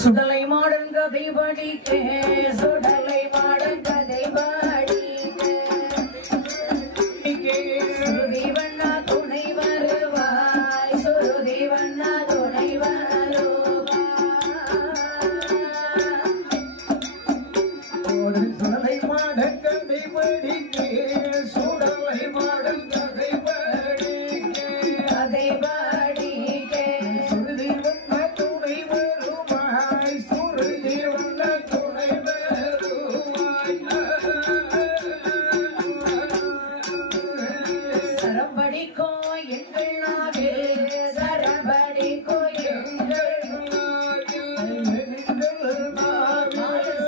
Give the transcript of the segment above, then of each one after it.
சுடலை modern கதை படிக்கே சுடலை modern கதை படிக்கே சுருதி வண்ணா துணை வருவாய் சுருதி வண்ணா துணை வருவாய் சுடலை மாடன் கதை படிக்கே சுடலை மாடன் கதை படிக்கே கதை படிக்கே சுருதி வண்ணா துணை வருவாய் சுருதி வண்ணா துணை வருவாய் சரபடிக்கோ எங்கள் நாவில் சரபடிக்கோ எங்கள் நாவில்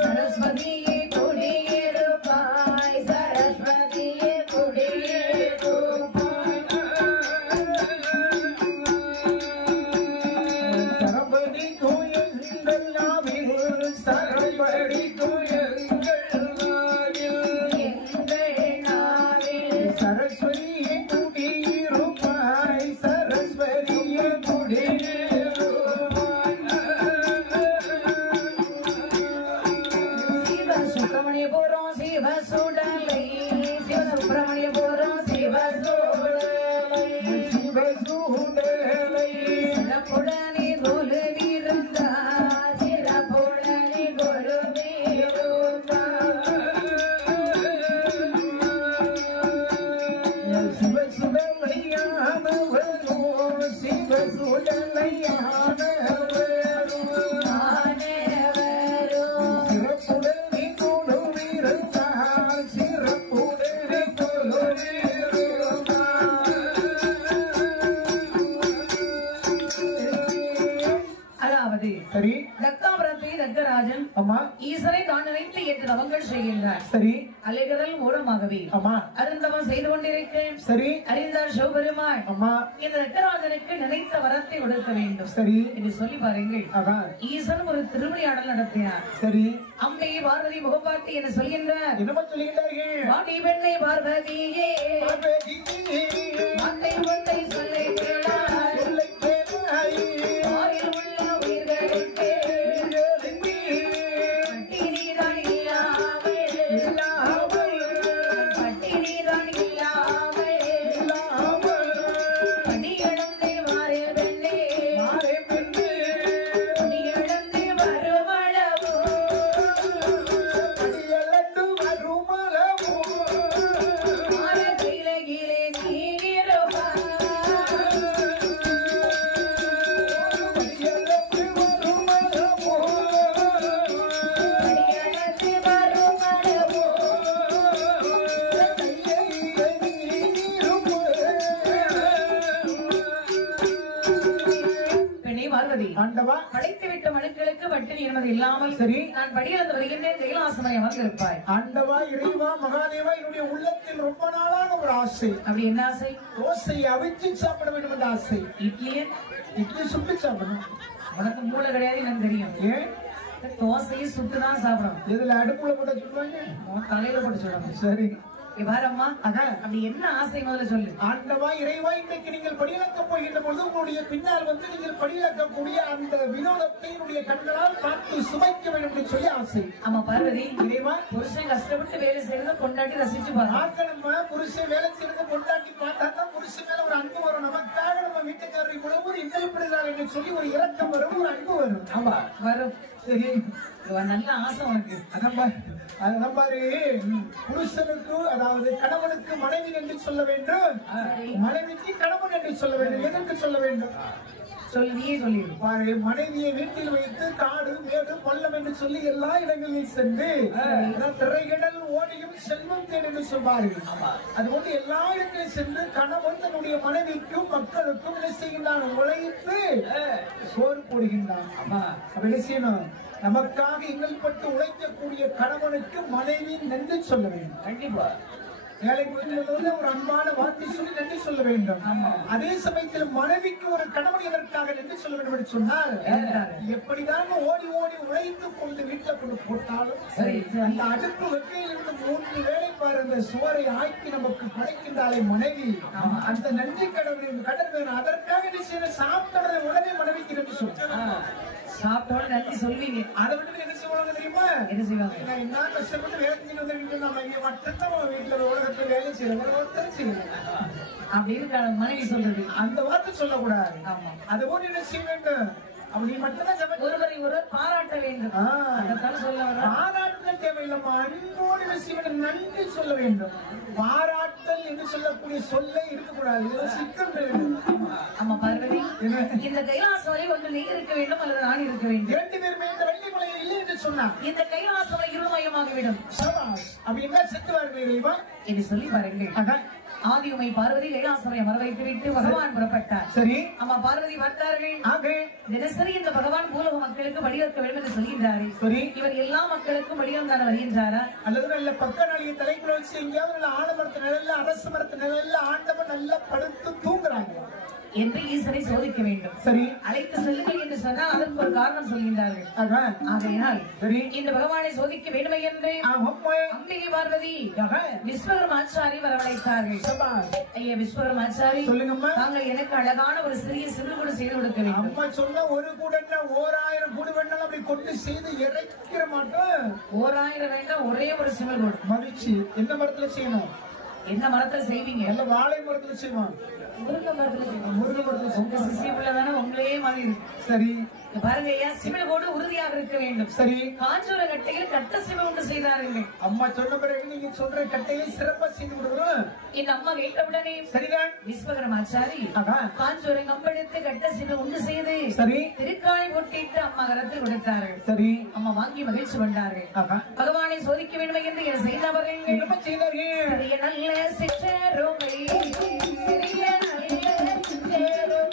சரஸ்வதியே குடியிருப்பாய் சரஸ்வதியே குடியிருப்பாய் சரபடிக்கோ எங்கள் நாவில் சரபடிக்கோ எங்கள் நாவில் சரஸ்வதியே குடியிருப்பாய் சரஸ்வதியே குடியிருப்பாய் சிவ சுப்பிரமணியபுரம் சிவ சுடலை சிவ சுப்பிரமணியபுரம் சிவ சுடலை சிவ சுடலை சிறப்புடனே கொலு வீரந்தா சிறப்புடனே கொலு வீரந்தா சிவ சுடலையானவரோ சிவ சுடலையானவரோ சிறப்புடனே கொலு வீரந்தா சிறப்புடனே கொலு வீரந்தா அதாவது சரி தக்காபுரத்தை தக்கராஜன் அம்மா ஈசனை தான் நினைத்து 8 தவங்கள் செய்கின்றார். சரி அலைகடல் மூலமாகவே அம்மா அருந்தவம் செய்து கொண்டிருக்கேன். சரி அறிந்தார் சிவபெருமான் அம்மா இந்த தக்கராஜனுக்கு நினைத்த வரத்தை கொடுக்க வேண்டும் சரி என்று சொல்லி பாருங்கள். அதான் ஈசன் ஒரு திருவிளையாடல் நடத்தினார். சரி அம்மை பார்வதி முகப்பாட்டி என்று சொல்கின்றார். என்னமா சொல்லுகின்றார்கள் வாடி பெண்ணை பார்வதியே மண்டை மண்டை சொல்லை கேளார் சொல்லை கேளாய் ஆறில் உள்ள உயிர்களுக்கு பட்டினிதான் இல்லாமல் பட்டினிதான் இல்லாமல் பணியிழந்து மாறே பெண்ணே பணியிழந்து வருமளவோ மாற கீழே கீழே நீங்கிருவார் பணியிழந்து வருமளவோ பெண்ணே பார்வதி ஆண்டவா படைத்து விட்ட மனுக்களுக்கு பட்டினி என்பது இல்லாமல் சரி. நான் படியிலிருந்து வருகின்றேன். கைலாசமனை அமர்ந்திருப்பாய். ஆண்டவா இறைவா மகாதேவா என்னுடைய உள்ளத்தில் ரொம்ப நாளாக ஒரு ஆசை அப்படி என்ன ஆசை? தோசையை அவிச்சு சாப்பிட வேண்டும் என்ற ஆசை இட்லியே இட்லி சுட்டு சாப்பிடணும் உனக்கு மூளை கிடையாது எனக்கு தெரியும். ஏன் தோசையை சுட்டுதான் சாப்பிடணும். இதுல அடுப்புல போட்ட சொல்லுவாங்க உன் தலையில போட்டு சொல்லணும். சரி பாரம்மா அதான் அப்படி என்ன ஆசை முதல்ல சொல்லு. ஆண்டவா இறைவா இன்னைக்கு நீங்கள் படியிலக்க போகின்ற பொழுது உங்களுடைய பின்னால் வந்து நீங்கள் படியிலக்கக்கூடிய அந்த வினோதத்தை என்னுடைய கண்களால் பார்த்து சுவைக்க வேண்டும் என்று சொல்லி ஆசை. ஆமா பார்வதி, இறைவா புருஷன் கஷ்டப்பட்டு வேலை செய்யறத கொண்டாட்டி ரசிச்சு பாரு. பார்க்கணுமா புருஷன் வேலை செய்யறத கொண்டாட்டி பார்த்தா தான் புருஷன் மேல ஒரு அன்பு வரும். நமக்காக நம்ம வீட்டுக்காரர் இவ்வளவு ஒரு இன்னல்படுகிறார் என்று சொல்லி ஒரு இரக்கம் வரும், ஒரு அன்பு வரும். ஆமா வரும். சரி நல்ல ஆசை உனக்கு. அதான் பாரு புருஷனுக்கு அதாவது கணவனுக்கு மனைவி என்று சொல்ல வேண்டும், மனைவிக்கு கணவன் என்று சொல்ல வேண்டும். எதற்கு சொல்ல வேண்டும்? சொல்லி நீயே சொல்லிடு. பாரு, மனைவியை வீட்டில் வைத்து காடு மேடு பள்ளம் என்று சொல்லி எல்லா இடங்களில் சென்று திரையிடல் ஓடியும் செல்வம் தேன் என்று சொல்வார்கள். அதுபோன்று எல்லா இடங்களிலும் சென்று கணவன் தன்னுடைய மனைவிக்கும் மக்களுக்கும் என்ன செய்கின்றான்? உழைத்து சோறு போடுகின்றான். அப்ப என்ன செய்யணும்? நமக்காக இன்னல்பட்டு உழைக்கக்கூடிய கணவனுக்கு மனைவி நன்றி சொல்ல வேண்டும். கண்டிப்பா வேலைக்கு போயிட்டு ஒரு அன்பான வார்த்தை சொல்லி நன்றி சொல்ல வேண்டும். அதே சமயத்தில் மனைவிக்கு ஒரு கணவன் எதற்காக நன்றி சொல்ல வேண்டும் என்று சொன்னால், எப்படிதான் ஓடி ஓடி உழைத்து கொண்டு வீட்டுல கொண்டு போட்டாலும் அந்த அடுப்பு வெக்கையில் இருந்து 3 வேளை பாரு அந்த சுவரை ஆக்கி நமக்கு படைக்கின்றாலே மனைவி, அந்த நன்றி கடவுளின் கடன் வேணும். அதற்காக என்ன சாப்பிட்ட உடனே மனைவிக்கு நன்றி சொல்லுங்க. சாப்பிட்டோட நன்றி சொல்வீங்க. அதை விட்டு என்ன செய்வாங்க தெரியுமா? என்ன செய்வாங்க? என்ன கஷ்டப்பட்டு வேலை செஞ்சு வந்துட்டு நம்ம இங்க மட்டும்தான் வீட்டுல உலகத்துல வேலை செய்யணும் அப்படின்னு மனைவி சொல்றது. அந்த வார்த்தை சொல்லக்கூடாது. ஆமா, அது போல என்ன செய்ய வேண்டும்? அப்படி மட்டும்தான் ஒருவரை ஒருவர் பாராட்ட வேண்டும். அதைத்தான் சொல்ல வர. பாராட்டுதல் தேவையில்லைமா, அன்போடு விஷயம் நன்றி சொல்ல வேண்டும். பாராட்டல் என்று சொல்லக்கூடிய சொல்ல இருக்கக்கூடாது. சிக்கல். ஆமா பார்வதி, இந்த கைலாசம் வரை ஒன்று நீ இருக்க வேண்டும் அல்லது நான் இருக்க வேண்டும். 2 பேருமே இந்த வெள்ளி மலையில் இல்லை என்று சொன்னார். இந்த கைலாசம் வரை இருமயமாகிவிடும். அப்படி என்ன செத்துவார்கள் என்று சொல்லி பாருங்கள். ஆதியுமை பார்வதி கைலாசமை அமர வைத்து விட்டு பகவான் புறப்பட்டார். சரி, அம்மா பார்வதி பார்த்தார்கள். தினசரி இந்த பகவான் பூலோக மக்களுக்கு வழிவகுக்க வேண்டும் என்று சொல்கின்றாரே. சரி, இவர் எல்லா மக்களுக்கும் வழிவம் தானே வருகின்றாரா? அல்லது நல்ல பக்க நாளிய தலைக்குள்ள வச்சு எங்கேயாவது நல்ல ஆலமரத்து நிழல்ல அரசு மரத்து நிழல்ல ஆண்டவன் நல்லா படுத்து தூங்குறாங்க என்று ஈசனை சோதிக்க வேண்டும். சரி, அழைத்து செல்லுங்கள் என்று சொன்னால் அதற்கு ஒரு காரணம் சொல்கின்றார்கள். ஆகையினால் சரி, இந்த பகவானை சோதிக்க வேண்டுமை என்று அம்பிகை பார்வதி விஸ்வகர்மாச்சாரி வரவழைத்தார்கள். ஐயா விஸ்வகர்மாச்சாரி, சொல்லுங்கம்மா, தாங்கள் எனக்கு அழகான ஒரு சிறிய சிறு கூட செய்து கொடுக்க வேண்டும். அம்மா சொன்ன ஒரு கூட 1000 கூடு வேண்டாம் அப்படி கொண்டு செய்து இறைக்கிற மாட்டோம். 1000 வேண்டாம், ஒரே ஒரு சிமல் கூடு. மகிழ்ச்சி. எந்த மரத்துல செய்யணும்? என்ன மரத்துல செய்வீங்க? நல்ல வாழை மரத்துல செய்வோம். முருங்கை மரத்துல செய்வோம். முருங்கை மரத்துல உங்க சிசிய பிள்ளைதானே உங்களே மாதிரி இருக்கு. சரி, பாருங்க ஐயா, சிமிழ் கோடு உறுதியாக இருக்க வேண்டும். சரி, காஞ்சூர கட்டையில் கட்ட சிமிழ் உண்டு செய்தார்கள். அம்மா சொன்ன பிறகு நீங்க சொல்ற கட்டையை சிறப்பா செய்து கொடுக்கணும். என் அம்மா கேட்டவுடனே சரிதான் விஸ்வகர்மாச்சாரி காஞ்சூரை கம்பெடுத்து கட்ட சிமிழ் உண்டு செய்து சரி திருக்காணி போட்டிட்டு அம்மா கரத்தில் கொடுத்தார்கள். சரி, அம்மா வாங்கி மகிழ்ச்சி கொண்டார்கள். பகவானை சோதிக்க வேண்டும் என்று என்ன செய்தவர்கள்? என்ன செய்தார்கள்? சிறிய நல்ல சிற்றருமை, சிறிய நல்ல சிற்றருமை,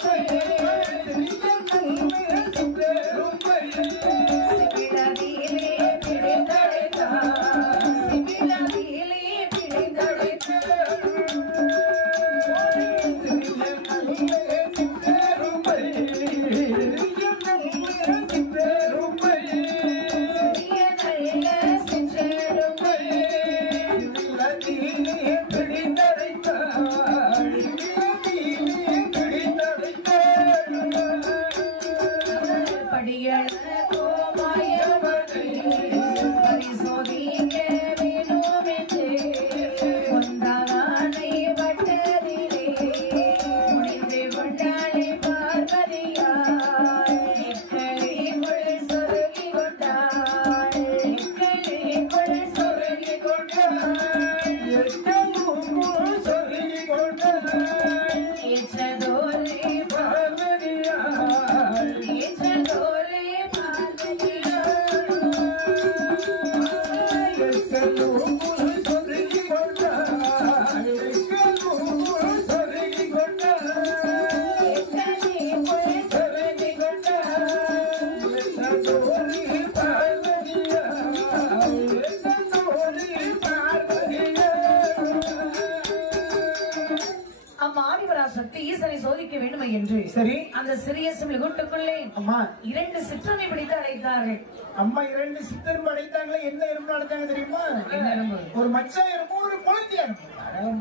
சோதிக்க வேண்டுமே என்று சரி அந்த சிறிய சிமிழ் கூட்டுக்குள்ளே அம்மா 2 சிற்றமை பிடித்து அடைத்தார்கள். அம்மா 2 சிற்றெரும்பு அடைத்தாங்களே. என்ன எறும்பு அடைத்தாங்க தெரியுமா? என்ன எறும்பு? ஒரு மச்சா எறும்பு, ஒரு குழந்தை எறும்பு.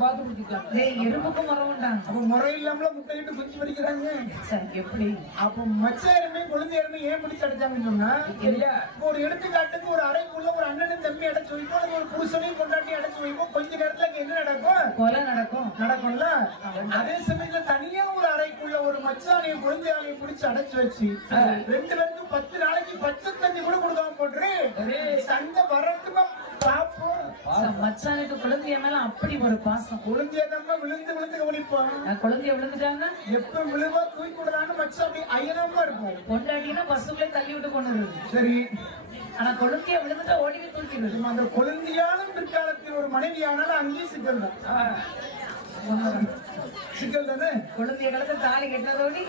பார்த்து பிடிச்சிட்டாங்க. எறும்புக்கும் முறை உண்டாங்க. அப்ப முறை இல்லாமல முட்டையிட்டு குஞ்சு பிடிக்கிறாங்க. எப்படி? அப்ப மச்சா எறும்பு குழந்தை எறும்பு ஏன் பிடிச்சு அடைச்சாங்கன்னு சொன்னா, ஒரு எடுத்துக்காட்டுக்கு ஒரு அறைக்குள்ள ஒரு அண்ணனும் தம்பி அடைச்சு வைப்போம், ஒரு புருஷனையும் கொண்டாட்டி அடைச்சு வைப்போம். கொஞ்ச நேரத்துல என்ன நடக்கும்? கொலை நடக்கும்ல. அதே சமயத்துல தனியா ஒரு அறைக்குள்ள ஒரு மச்சானையும் குழந்தையாலையும் பிடிச்சு அடைச்சு வச்சு 2 பேருக்கும் 10 நாளைக்கு பச்சை தண்ணி கூட கொடுக்காம போட்டு சண்டை வரட்டுமா பாப்போம். மச்சானுக்கு குழந்தை கொழுந்திய மேல அப்படி ஒரு பாசம். கொழுந்திய நம்ம விழுந்து விழுந்து கவனிப்போம். கொழுந்திய விழுந்துட்டாங்க எப்ப விழுவா தூக்கி விடலான்னு வச்சு அப்படி அயனமா இருப்போம். பொண்டாட்டினா பசுக்குள்ளே தள்ளி விட்டு கொண்டு சரி. ஆனா கொழுந்திய விழுந்துட்டா ஓடி தூக்கிடுது. அந்த கொழுந்தியாலும் பிற்காலத்தில் ஒரு மனைவி ஆனாலும் அங்கேயும் சிக்கல் தான். சிக்கல் தானே. கொழுந்திய காலத்தை தாலி கட்டினதோடி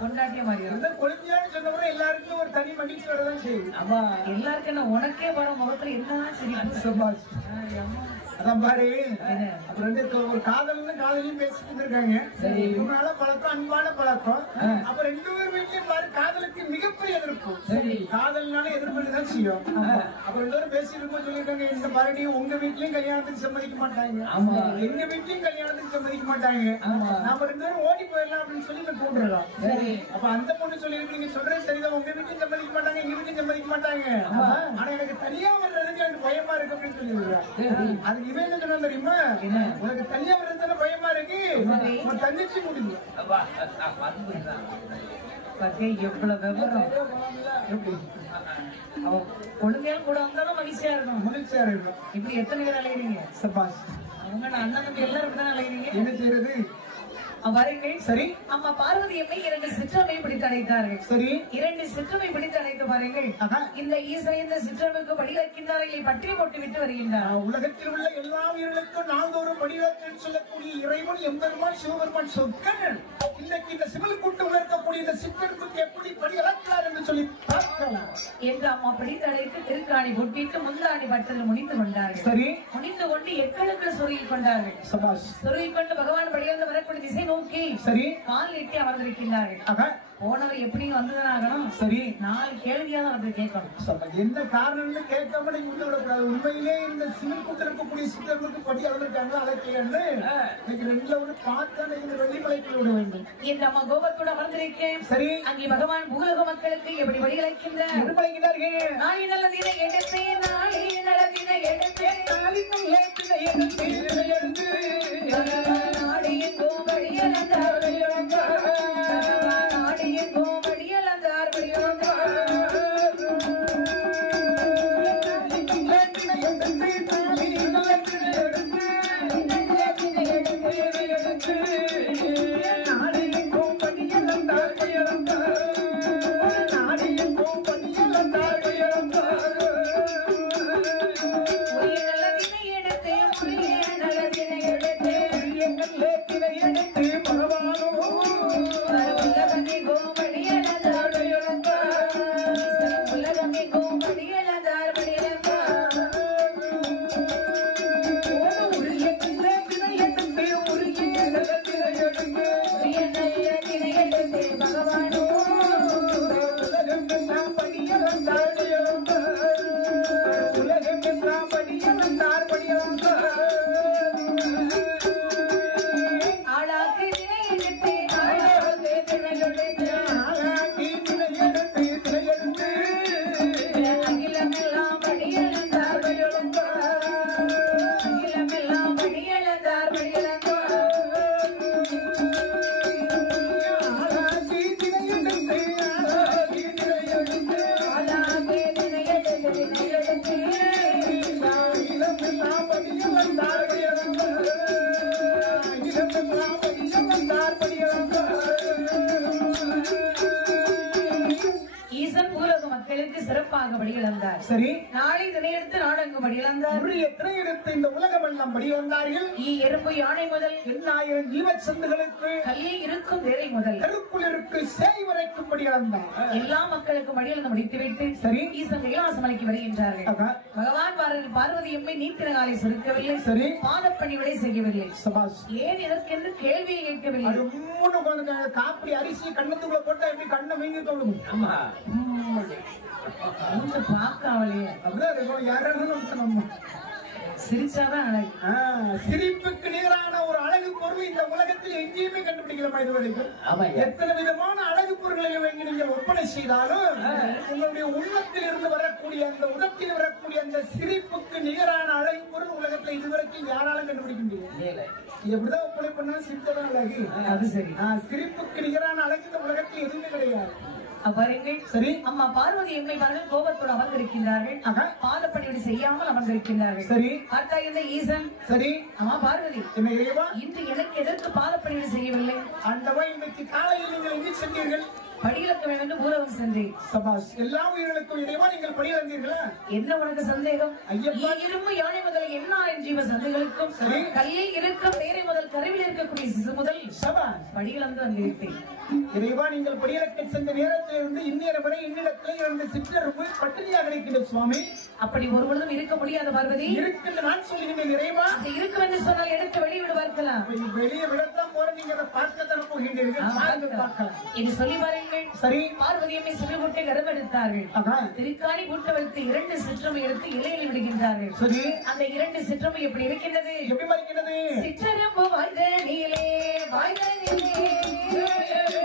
பொண்டாட்டிய மாதிரி கொழுந்தியான்னு சொன்னவரை எல்லாருக்கும் ஒரு தனி மகிழ்ச்சி வரதான் செய்யுது. அப்பா எல்லாருக்கும் என்ன உனக்கே படம் முகத்துல என்னதான் சரி சபாஷ். அதான் பாரு, அப்புறம் ஒரு காதலும் காதலையும் பேசிட்டு இருக்காங்க. இவனால பழக்கம் அன்பான பழக்கம். அப்ப 2 பேர் வீட்லயும் பாரு காதலுக்கு மிகப்பெரிய எதிர்ப்பு. காதல்னால எதிர்ப்பு தான் செய்யும். அப்ப 2 பேரும் பேசிட்டு இருக்கும் சொல்லிருக்காங்க, இந்த பாரடி உங்க வீட்லயும் கல்யாணத்துக்கு சம்மதிக்க மாட்டாங்க, எங்க வீட்லயும் கல்யாணத்துக்கு சம்மதிக்க மாட்டாங்க, நாம 2 பேரும் ஓடி போயிடலாம் அப்படின்னு சொல்லி தோன்றுறோம். அப்ப அந்த பொண்ணு சொல்லிருக்கு, நீங்க சொல்றது சரிதான், உங்க வீட்லயும் சம்மதிக்க மாட்டாங்க, எங்க வீட்லயும் சம்மதிக்க மாட்டாங்க, ஆனா எனக்கு தனியா வர்றதுக்கு எனக்கு பயமா இருக்கு அப்படின்னு சொல்லி சொல்றாங்க. இவன் என்ன சொன்னா தெரியுமா, உனக்கு தனியா வர்றதுல பயமா இருக்கு, உன் தங்கச்சி முடிஞ்சு எவ்வளவு விவரம். கொழுந்தையால் கூட வந்தாலும் மகிழ்ச்சியா இருக்கணும். மகிழ்ச்சியா இருக்கணும். இப்படி எத்தனை பேர் அலைகிறீங்க சபாஷ். அவங்க அண்ணனுக்கு எல்லாரும் தான் அலைகிறீங்க. என்ன செய்யறது? வருங்கள். சரி. அம்மா பார்வதி அம்மை 2 சிற்றமை பிடித்து அழைத்தார்கள். சரி. 2 சிற்றமை பிடித்து அழைத்து பாருங்கள். இந்த ஈசன் இந்த சிற்றமைக்கு படி வைக்கின்றார்களை பற்றி போட்டு விட்டு வருகின்றார். உலகத்தில் உள்ள எல்லா உயிர்களுக்கும் நாள்தோறும் படிவத்தில் சொல்லக்கூடிய இறைவன் எம்பெருமான் சிவபெருமான் சொற்கள் இன்னைக்கு இந்த சிவில் கூட்டு உணர்த்தக்கூடிய இந்த சிற்றனுக்கு எப்படி படி அழைக்கிறார் என்று சொல்லி பார்க்கலாம் என்று அம்மா பிடித்து அழைத்து திருக்காணி பொட்டிட்டு முந்தாணி பட்டத்தில் முடிந்து கொண்டார்கள். சரி. முடிந்து கொண்டு எக்களுக்கு சொருகிக் கொண்டார்கள். சபாஷ். சொருகிக் கொண்டு பகவான் படியாந்து வரக்கூடிய திசை நோக்கி சரி கால் நீட்டி அமர்ந்திருக்கின்றார்கள். போனவர் எப்படி வந்ததாகணும். சரி. 4 கேள்வியாக அவர்கள் கேட்கணும். என்ன காரணம்னு கேட்காம நீங்க உள்ள விடக்கூடாது. உண்மையிலே இந்த சிவில் கூட்டு இருக்கக்கூடிய சித்தர்களுக்கு படி அளந்திருக்காங்க அழைக்கன்னு இன்னைக்கு 2ல ஒன்று பார்த்தா இந்த வெள்ளிமலைக்கு விட வேண்டும் என்று அம்மா கோபத்தோடு அமர்ந்திருக்கேன். சரி. அங்கே பகவான் பூலோக மக்களுக்கு எப்படி படி அழைக்கின்றார்கள். நாளை நல்லதினை எடுத்து நாளை நல்லதினை எடுத்து நாடியின் கோபடி அலந்தார் நாடியின் கோபடி அலந்தார் சிறப்பாக படி இழந்தார். சரி. நாளை தினையெடுத்து நாடங்கு படி இழந்தார். எத்தனை எடுத்து இந்த உலகம் எல்லாம் படி வந்தார்கள். எறும்பு யானை முதல் 8000 ஜீவச்சந்துகளுக்கு கல்லில் இருக்கும் வேரை முதல் கருக்குள் இருக்கு சேய் வரைக்கும் படி இழந்தார். எல்லா மக்களுக்கும் படி இழந்து முடித்துவிட்டு சரி ஈசன் கைலாசமலைக்கு வருகின்றார்கள். பகவான் பார்வதி அம்மை நீத்திரகாலை சுருக்கவில்லை. சரி. பாதப்பணிவிடை செய்யவில்லை. சபாஷ். ஏன் இதற்கென்று கேள்வியை கேட்கவில்லை. அது 3 காப்பி அரிசி கண்ணத்துக்குள்ள போட்டா எப்படி கண்ணை வீங்கி தோணும். ஆமா. பாக்காவலையே அப்படிதான் யாரும் சிரிச்சாதான் அழகு. சிரிப்புக்கு நேரான ஒரு அழகு பொருள் இந்த உலகத்தில் எங்கேயுமே கண்டுபிடிக்கலாமா இது வரைக்கும். எத்தனை விதமான அழகு பொருள்களை நீங்கள் ஒப்பனை செய்தாலும் உங்களுடைய உள்ளத்தில் இருந்து வரக்கூடிய அந்த உடத்தில் வரக்கூடிய அந்த சிரிப்புக்கு நிகரான அழகு பொருள் உலகத்தில் இதுவரைக்கும் யாராலும் கண்டுபிடிக்க முடியாது. எப்படிதான் ஒப்பனை பண்ணாலும் சிரித்ததான் அழகு. அது சரி. சிரிப்புக்கு நிகரான அழகு இந்த உலகத்தில் எதுவுமே கிடையாது. பாருங்கள். சரி, அம்மா பார்வதி எம்மை பாருங்கள் கோபத்தோடு அமர்ந்திருக்கின்றார்கள். பாதப்பணியோடு செய்யாமல் அமர்ந்திருக்கின்றார்கள். சரி, பார்த்தா இந்த ஈசன். சரி, அம்மா பார்வதி இன்று எனக்கு எதற்கு பாதப்பணியோடு செய்யவில்லை? ஆண்டவா, இன்றைக்கு காலையில் நீங்கள் எங்கே சென்றீர்கள்? படியிலக்க வேண்டும் என்று பூலகம் சென்றேன். சபாஸ், எல்லா உயிர்களுக்கும் இறைவா நீங்கள் படியிலந்தீர்களா? என்ன உனக்கு சந்தேகம்? இரும்பு யானை முதல் 8000 ஜீவ சந்தைகளுக்கும் கல்லில் இருக்கும் நேரை முதல் கருவில் இருக்கக்கூடிய சிசு முதல் சபாஸ் படியிலந்து வந்திருப்பேன். இறைவா, நீங்கள் படியிலக்க சென்ற நேரத்திலிருந்து இந்நேரம் வரை என்னிடத்தில் 2 சிற்றரும்பு பட்டினியாக இருக்கின்ற சுவாமி. அப்படி ஒருவரும் இருக்க முடியாத பார்வதி. இருக்கின்ற நான் சொல்லுகின்றேன் இறைவா. இருக்கும் என்று சொன்னால் எடுத்து வெளியிட பார்க்கலாம். வெளியே விடத்தான் போற, நீங்க அதை பார்க்கத்தான் போகின்றீர்கள். பார்க்கலாம் என்று சொல்லி பாருங்கள். சரி, பார்வதியம்மை சிறுகுட்டை கரம் எடுத்தார்கள். திருக்காணி கூட்ட வைத்து 2 சிற்றமை எடுத்து இலையில் விடுகின்றார்கள். சரி, அந்த 2 சிற்றமை எப்படி இருக்கின்றது? எப்படி இருக்கின்றது? சிற்றரம்பு வாய்த நீலே வாய்த நீலே வாய்த நீலே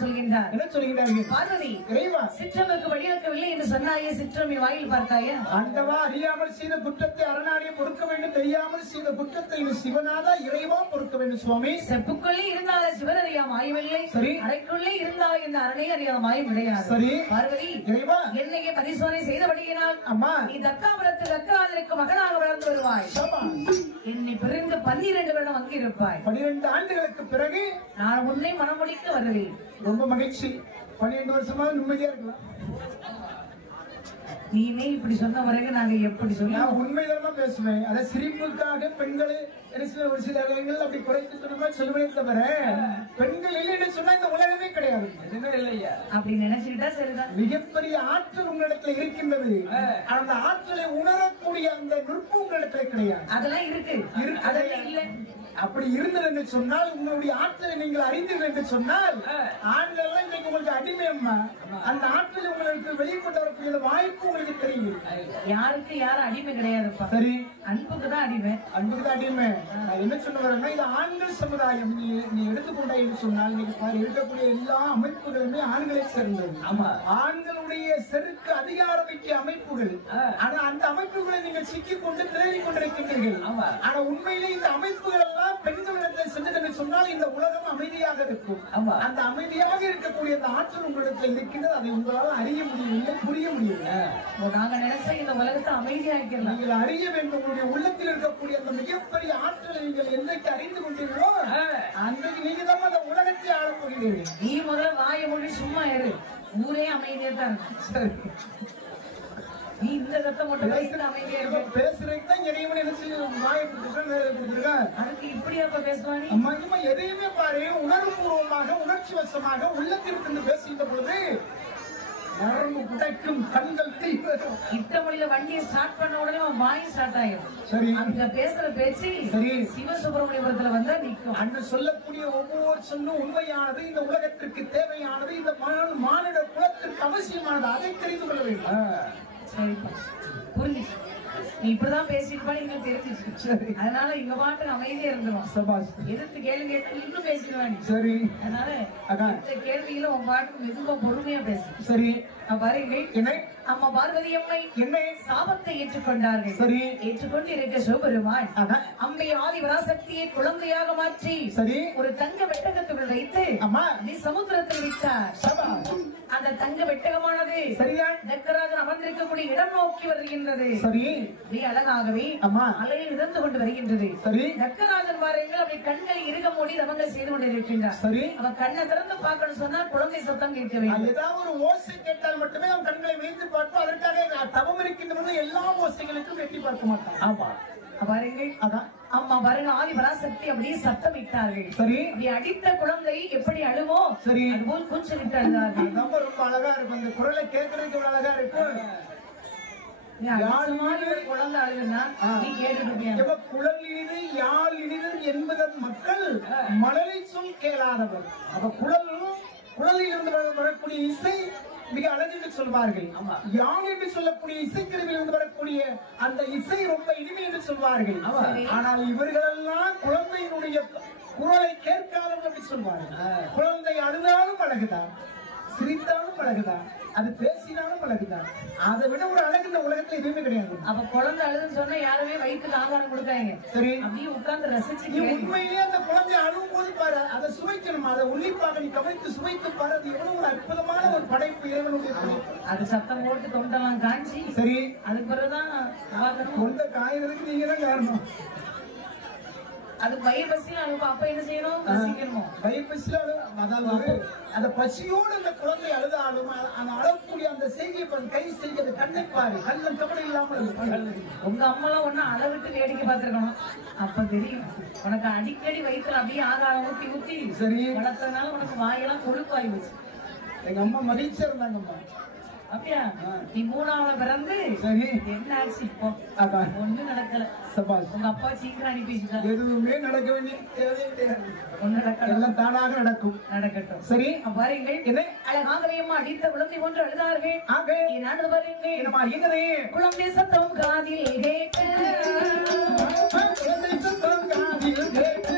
சொல்கின்றார். என்ன சொல்கிறார்கள்? பார்வதி, சிற்றமைக்கு வழியாக்கவில்லை என்று சொன்னாயே, சிற்றமை வாயில் பார்த்தாயா? ஆண்டவா, அறியாமல் செய்த குற்றத்தை அரணாடியை பொறுக்க வேண்டும், தெரியாமல் செய்த குற்றத்தை சிவனாதா இறைவா பொறுக்க வேண்டும் சுவாமி. செப்புக்குள்ளே இருந்தால சிவன் அறியா மாயமில்லை. சரி, அறைக்குள்ளே இருந்தால் இந்த அரணை அறியா மாயம் கிடையாது. சரி, பார்வதி, இறைவா என்னையே பரிசோதனை செய்தபடியினால் அம்மா நீ தக்காபுரத்தில் தக்காதற்கு மகனாக வளர்ந்து வருவாய். என்னை பிரிந்து 12 வருடம் அங்கு இருப்பாய். 12 ஆண்டுகளுக்கு பிறகு நான் உன்னை மனமுடிக்க வருவேன். ரொம்ப மகிழ்ச்சி. 12 வருஷமா நிம்மதியா இருக்கலாம். நீனே இப்படி சொன்ன வரைக்கும் நாங்க எப்படி சொல்ல உண்மைதான் பேசுவேன். அத சிரிப்புக்காக பெண்களை ஒரு சில இடங்கள் அப்படி குறைத்து சொன்ன சொல்லுவேன் தவிர பெண்கள் இல்லைன்னு சொன்னா இந்த உலகமே கிடையாது. இல்லையா அப்படி நினைச்சுக்கிட்டா சரிதான். மிகப்பெரிய ஆற்றல் உங்களிடத்துல இருக்கின்றது. அந்த ஆற்றலை உணரக்கூடிய அந்த நுட்பம் உங்களிடத்துல கிடையாது. அதெல்லாம் இருக்கு. அதெல்லாம் இல்லை. அப்படி இருந்தது என்று சொன்னால் உங்களுடைய ஆற்றலை நீங்கள் அறிந்தீர்கள் என்று சொன்னால் ஆண்கள் எல்லாம் இன்னைக்கு உங்களுக்கு அடிமை அம்மா. அந்த ஆற்றல் உங்களுக்கு வெளிப்பட்டு வரக்கூடிய வாய்ப்பு உங்களுக்கு தெரியும். யாருக்கு யாரும் அடிமை கிடையாது. சரி, அன்புக்கு தான் அடிமை. அன்புக்கு தான் அடிமை. என்ன சொல்ல வரேன்னா, இது ஆண்கள் சமுதாயம். நீ எடுத்துக்கொண்டா என்று சொன்னால் இன்னைக்கு இருக்கக்கூடிய எல்லா அமைப்புகளுமே ஆண்களை சேர்ந்தது. ஆமா, ஆண்களுடைய செருக்கு அதிகாரமிக்க அமைப்புகள். ஆனா அந்த அமைப்புகளை நீங்கள் சிக்கிக் கொண்டு தேடிக் கொண்டிருக்கின்றீர்கள். ஆனா உண்மையிலே இந்த அமைப்புகள் எல்லாம் பெண்களிடத்தில் சென்று சொன்னால் இந்த உலகம் அமைதியாக இருக்கும். அந்த அமைதியாக இருக்கக்கூடிய அந்த ஆற்றல் உங்களிடத்தில் இருக்கின்றது. அதை உங்களால் அறிய முடியவில்லை, புரிய முடியவில்லை. நாங்க நினைச்சா இந்த உலகத்தை அமைதியாக நீங்கள் அறிய வேண்டும். உங்களுடைய உள்ளத்தில் இருக்கக்கூடிய அந்த மிகப்பெரிய ஆற்றலை நீங்கள் என்னைக்கு அறிந்து கொண்டீர்களோ அன்றைக்கு நீங்க தான் அந்த உலகத்தை ஆளப் போகிறீர்கள். நீ முதல்ல வாயை மொழி சும்மா இரு, ஊரே அமைதியா தான். சரி, நீ இந்த சத்தம் மட்டும் அமைதியா இருக்க. பேசுறதுக்கு தான் இறைவன் என்ன செய்ய வாயை கொடுத்துருக்கா. அதுக்கு இப்படி அப்ப பேசுவானே அம்மா. இம்மா எதையுமே பாரு, உணர்வுபூர்வமாக உணர்ச்சி வசமாக உள்ளத்திற்கு பேசுகின்ற பொழுது நரம்பு புடைக்கும், கண்கள் தீவிரம். இத்தமொழியில வண்டியை ஸ்டார்ட் பண்ண உடனே வாய் ஸ்டார்ட் ஆயிடும். சரி, அங்க பேசுற பேச்சு சரி சிவசுப்பிரமணியபுரத்துல வந்தா நிற்கும். அன்று சொல்லக்கூடிய ஒவ்வொரு சொல்லும் உண்மையானது, இந்த உலகத்திற்கு தேவையானது, இந்த மானிட குலத்திற்கு அவசியமானது. அதை தெரிந்து கொள்ள வேண்டும். சரிப்பா, புரிஞ்சுச்சு. நீ இப்படிதான் பேசிட்டு எங்களுக்கு தெரிஞ்சிச்சு. அதனால இங்க பாட்டு அமைதியா இருந்துரும். சபாஷ், எதிர்த்து கேள்வி கேட்டு இன்னும் பேசிடுவாங்க. சரி, அதனால கேள்வியில உன் பாட்டு மெதுவா பொறுமையா பேசு. சரி, பாருங்கள் என்ன அம்மா பார்வதி அம்மை என்ன சாபத்தை ஏற்றுக்கொண்டார்கள். சரி ஏற்றுக்கொண்டு இருக்க சிவபெருமான் அம்மை ஆதி பராசக்தியை குழந்தையாக மாற்றி சரி ஒரு தங்க வெட்டகத்துக்குள் வைத்து அம்மா நீ சமுத்திரத்தில் விட்டார். அந்த தங்க வெட்டகமானது சரியா தக்கராஜன் அமர்ந்திருக்கக்கூடிய இடம் நோக்கி வருகின்றது. சரி நீ அழகாகவே அம்மா அலையில் மிதந்து கொண்டு வருகின்றது. சரி தக்கராஜன் பாருங்கள் அப்படி கண்களை இருக மூடி தவங்கள் செய்து கொண்டிருக்கின்றார். சரி அவன் கண்ணை திறந்து பார்க்கணும் சொன்னா குழந்தை சத்தம் கேட்க வேண்டும். ஏதாவது ஒரு ஓசை கேட்டால் மட்டுமே அவன் கண்களை வைத்து பார்ப்போம். அதற்காக தவம் இருக்கின்ற எல்லா ஓசைகளுக்கும் வெட்டி பார்க்க மாட்டான். ஆமா பாருங்கள் அதான் அம்மா பாருங்க ஆதி பராசக்தி அப்படியே சத்தமிட்டார்கள். சரி அப்படி அடித்த குழந்தை எப்படி அழுவோ சரி அதுபோல் கூச்சலிட்டு அழுதார்கள். ரொம்ப அழகா இருக்கும். அந்த குரலை கேட்கறதுக்கு ஒரு அழகா இருக்கும். குழந்தை அழுதுன்னா நீ கேட்டுட்டு குழல் இனிது யாழ் இனிது என்பதன் மக்கள் மழலை சொல் கேளாதவர். அப்ப குழலில் இருந்து வரக்கூடிய இசை மிக அழகு என்று சொல்வார்கள். யாழ் என்று சொல்லக்கூடிய இசைக்கருவியில் இருந்து வரக்கூடிய அந்த இசை ரொம்ப இனிமை என்று சொல்வார்கள். ஆனால் இவர்களெல்லாம் குழந்தையினுடைய குரலை கேட்காதவர்கள் என்று சொல்வார்கள். குழந்தை அழுதாலும் அழகுதான், சிரித்தாலும் அழகுதான், அது பேசினாலும் அழகுதான். அதை விட ஒரு அழகு இந்த உலகத்துல எதுவுமே கிடையாது. அப்ப குழந்தை அழுதுன்னு சொன்னா யாருமே வயிற்றுக்கு ஆகாரம் கொடுக்காங்க. சரி அப்படியே உட்கார்ந்து ரசிச்சு உண்மையிலேயே அந்த குழந்தை அழுவும் போது பாரு, அதை சுவைக்கணும். அதை உன்னிப்பாக நீ கவனித்து சுவைத்து பாரு. அது எவ்வளவு ஒரு அற்புதமான ஒரு படைப்பு இறைவனுடைய படைப்பு. அது சத்தம் போட்டு தொண்டெல்லாம் காஞ்சி சரி அதுக்கு பிறகுதான் தொண்டை காய்கிறதுக்கு நீங்க தான் காரணம். அது வயிறு பசியும் அழுவும். அப்ப என்ன செய்யணும்? ரசிக்கணுமோ வயிறு பசியில அதாவது அந்த பசியோடு அந்த குழந்தை அழுதாலும் அந்த அழக்கூடிய அந்த செய்தியை கை செய்ய கண்ணை பாரு. கண்ணன் கவலை இல்லாமல் உங்க அம்மா எல்லாம் ஒண்ணு அளவிட்டு வேடிக்கை பார்த்திருக்கணும். அப்ப தெரியும் உனக்கு அடிக்கடி வயிற்றுல அப்படியே ஆகாரம் ஊத்தி ஊத்தி சரி வளர்த்ததுனால உனக்கு வாயெல்லாம் கொழுப்பாய் போச்சு. எங்க அம்மா மகிழ்ச்சியா இருந்தாங்கம்மா. அப்படியா? நீ 3ஆவது பிறந்து சரி என்ன ஆச்சு? இப்போ ஒண்ணும் நடக்கல. உங்க அப்பா சீக்கிரம் அனுப்பிச்சுட்டா. எதுவுமே நடக்க வேண்டிய ஒண்ணு நடக்கல, எல்லாம் தானாக நடக்கும். நடக்கட்டும். சரி பாருங்கள் என்ன அழகாகவே அடித்த குழந்தை ஒன்று அழுதார்கள். ஆக நான் பாருங்கள் என்னமா எங்கதே குழந்தை சத்தம் காதில் கேட்டு குழந்தை சத்தம் காதில் கேட்டு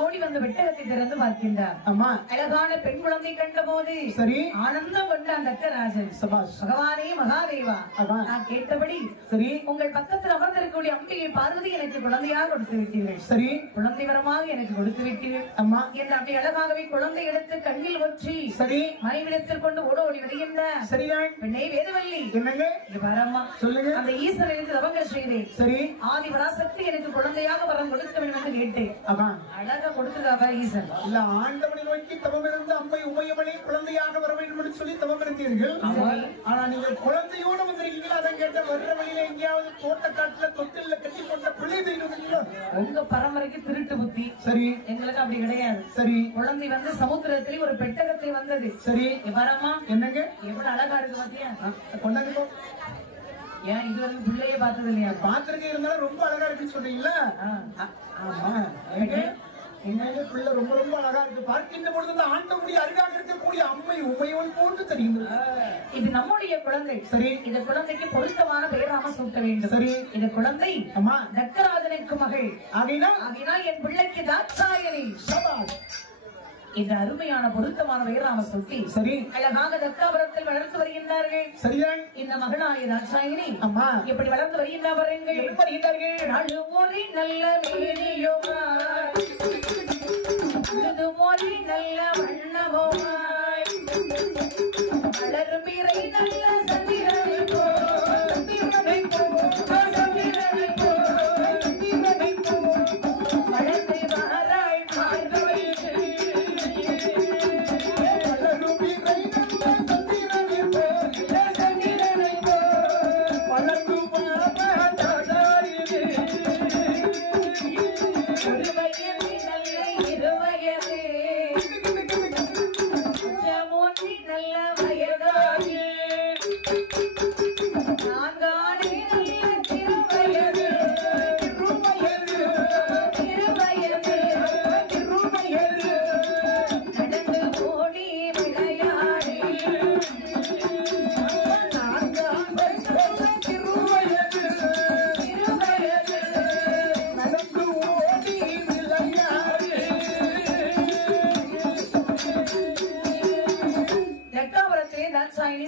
ஓடி வந்து வெட்டகத்தை திறந்து பார்க்கின்றார். அழகான பெண் குழந்தை கண்ட போது சரி ஆனந்தம் கொண்டான் தக்கராஜன். பகவானே மகாதேவா, நான் கேட்டபடி சரி உங்கள் பக்கத்தில் அமர்ந்திருக்கக்கூடிய அம்பிகை பார்வதி எனக்கு குழந்தையாக கொடுத்து விட்டீர்கள். சரி குழந்தை வரமாக எனக்கு கொடுத்து விட்டீர்கள் அம்மா என்று அப்படி அழகாகவே குழந்தை எடுத்து கண்ணில் ஒற்றி சரி மனைவிடத்தில் கொண்டு ஓடி வருகின்ற சரிதான் பெண்ணே வேதவல்லி என்னங்க வரம்மா சொல்லுங்க. அந்த ஈஸ்வரனுக்கு தவங்கள் செய்தேன். சரி ஆதி பராசக்தி எனக்கு குழந்தையாக வரம் கொடுக்க வேண்டும் என்று கேட்டேன். அழகா கொடுத்துருக்காங்க ஈஸ்வரன். இல்ல ஆண்டவனை நோக்கி தவம் இருந்து அம்மை உமையவனே குழந்தையாக வர வேண்டும் என்று சொல்லி தவம் இருந்தீர்கள். ஆனா நீங்க குழந்தையோட வந்திருக்கீங்களா? அதை கேட்ட வர்ற வழியில எங்கேயாவது தோட்டக்காட்டுல தொட்டில கட்டி போட்ட பிள்ளை தெரியுங்களா? உங்க பரம்பரைக்கு திருட்டு புத்தி. சரி எங்களுக்கு அப்படி கிடையாது. சரி குழந்தை வந்து சமுத்திரத்திலே ஒரு பெட்டகத்தில் வந்தது. சரி வரமா என்னங்க எவ்வளவு அழகா இருக்கு பாத்தியா? கொண்டாங்க. ஏன் இது வரைக்கும் பிள்ளையே பார்த்தது இல்லையா? பாத்திருக்க இருந்தாலும் ரொம்ப அழகா இருக்குன்னு சொல்றீங்களா? ஆமா என்னங்க பிள்ளை ரொம்ப ரொம்ப அழகா இருக்கு. பார்க்கின்ற பொழுது ஆண்டவனுடைய அருகாக இருக்கக்கூடிய அம்மை உமையவன் போன்று தெரியுது. இது நம்முடைய குழந்தை. சரி இந்த குழந்தைக்கு பொருத்தமான பெயர் நாம சூட்ட வேண்டும். சரி இந்த குழந்தை அம்மா தக்கராஜனுக்கு மகள். ஆகினால் என் பிள்ளைக்கு தாட்சாயணி. இந்த அருமையான பொருத்தமான பெயர் நாம சொல்லி சரி அழகாக தக்காபுரத்தில் வளர்த்து வருகின்றார்கள். சரியா இந்த மகனாகிய தாட்சாயினி அம்மா எப்படி வளர்ந்து வருகின்றார்கள். அழுமொழி நல்ல மேனியுமாய் அழுதுமொழி நல்ல வண்ணமுமாய் வளர்பிறை நல்ல சந்திரனை வளர்ந்து வாராய்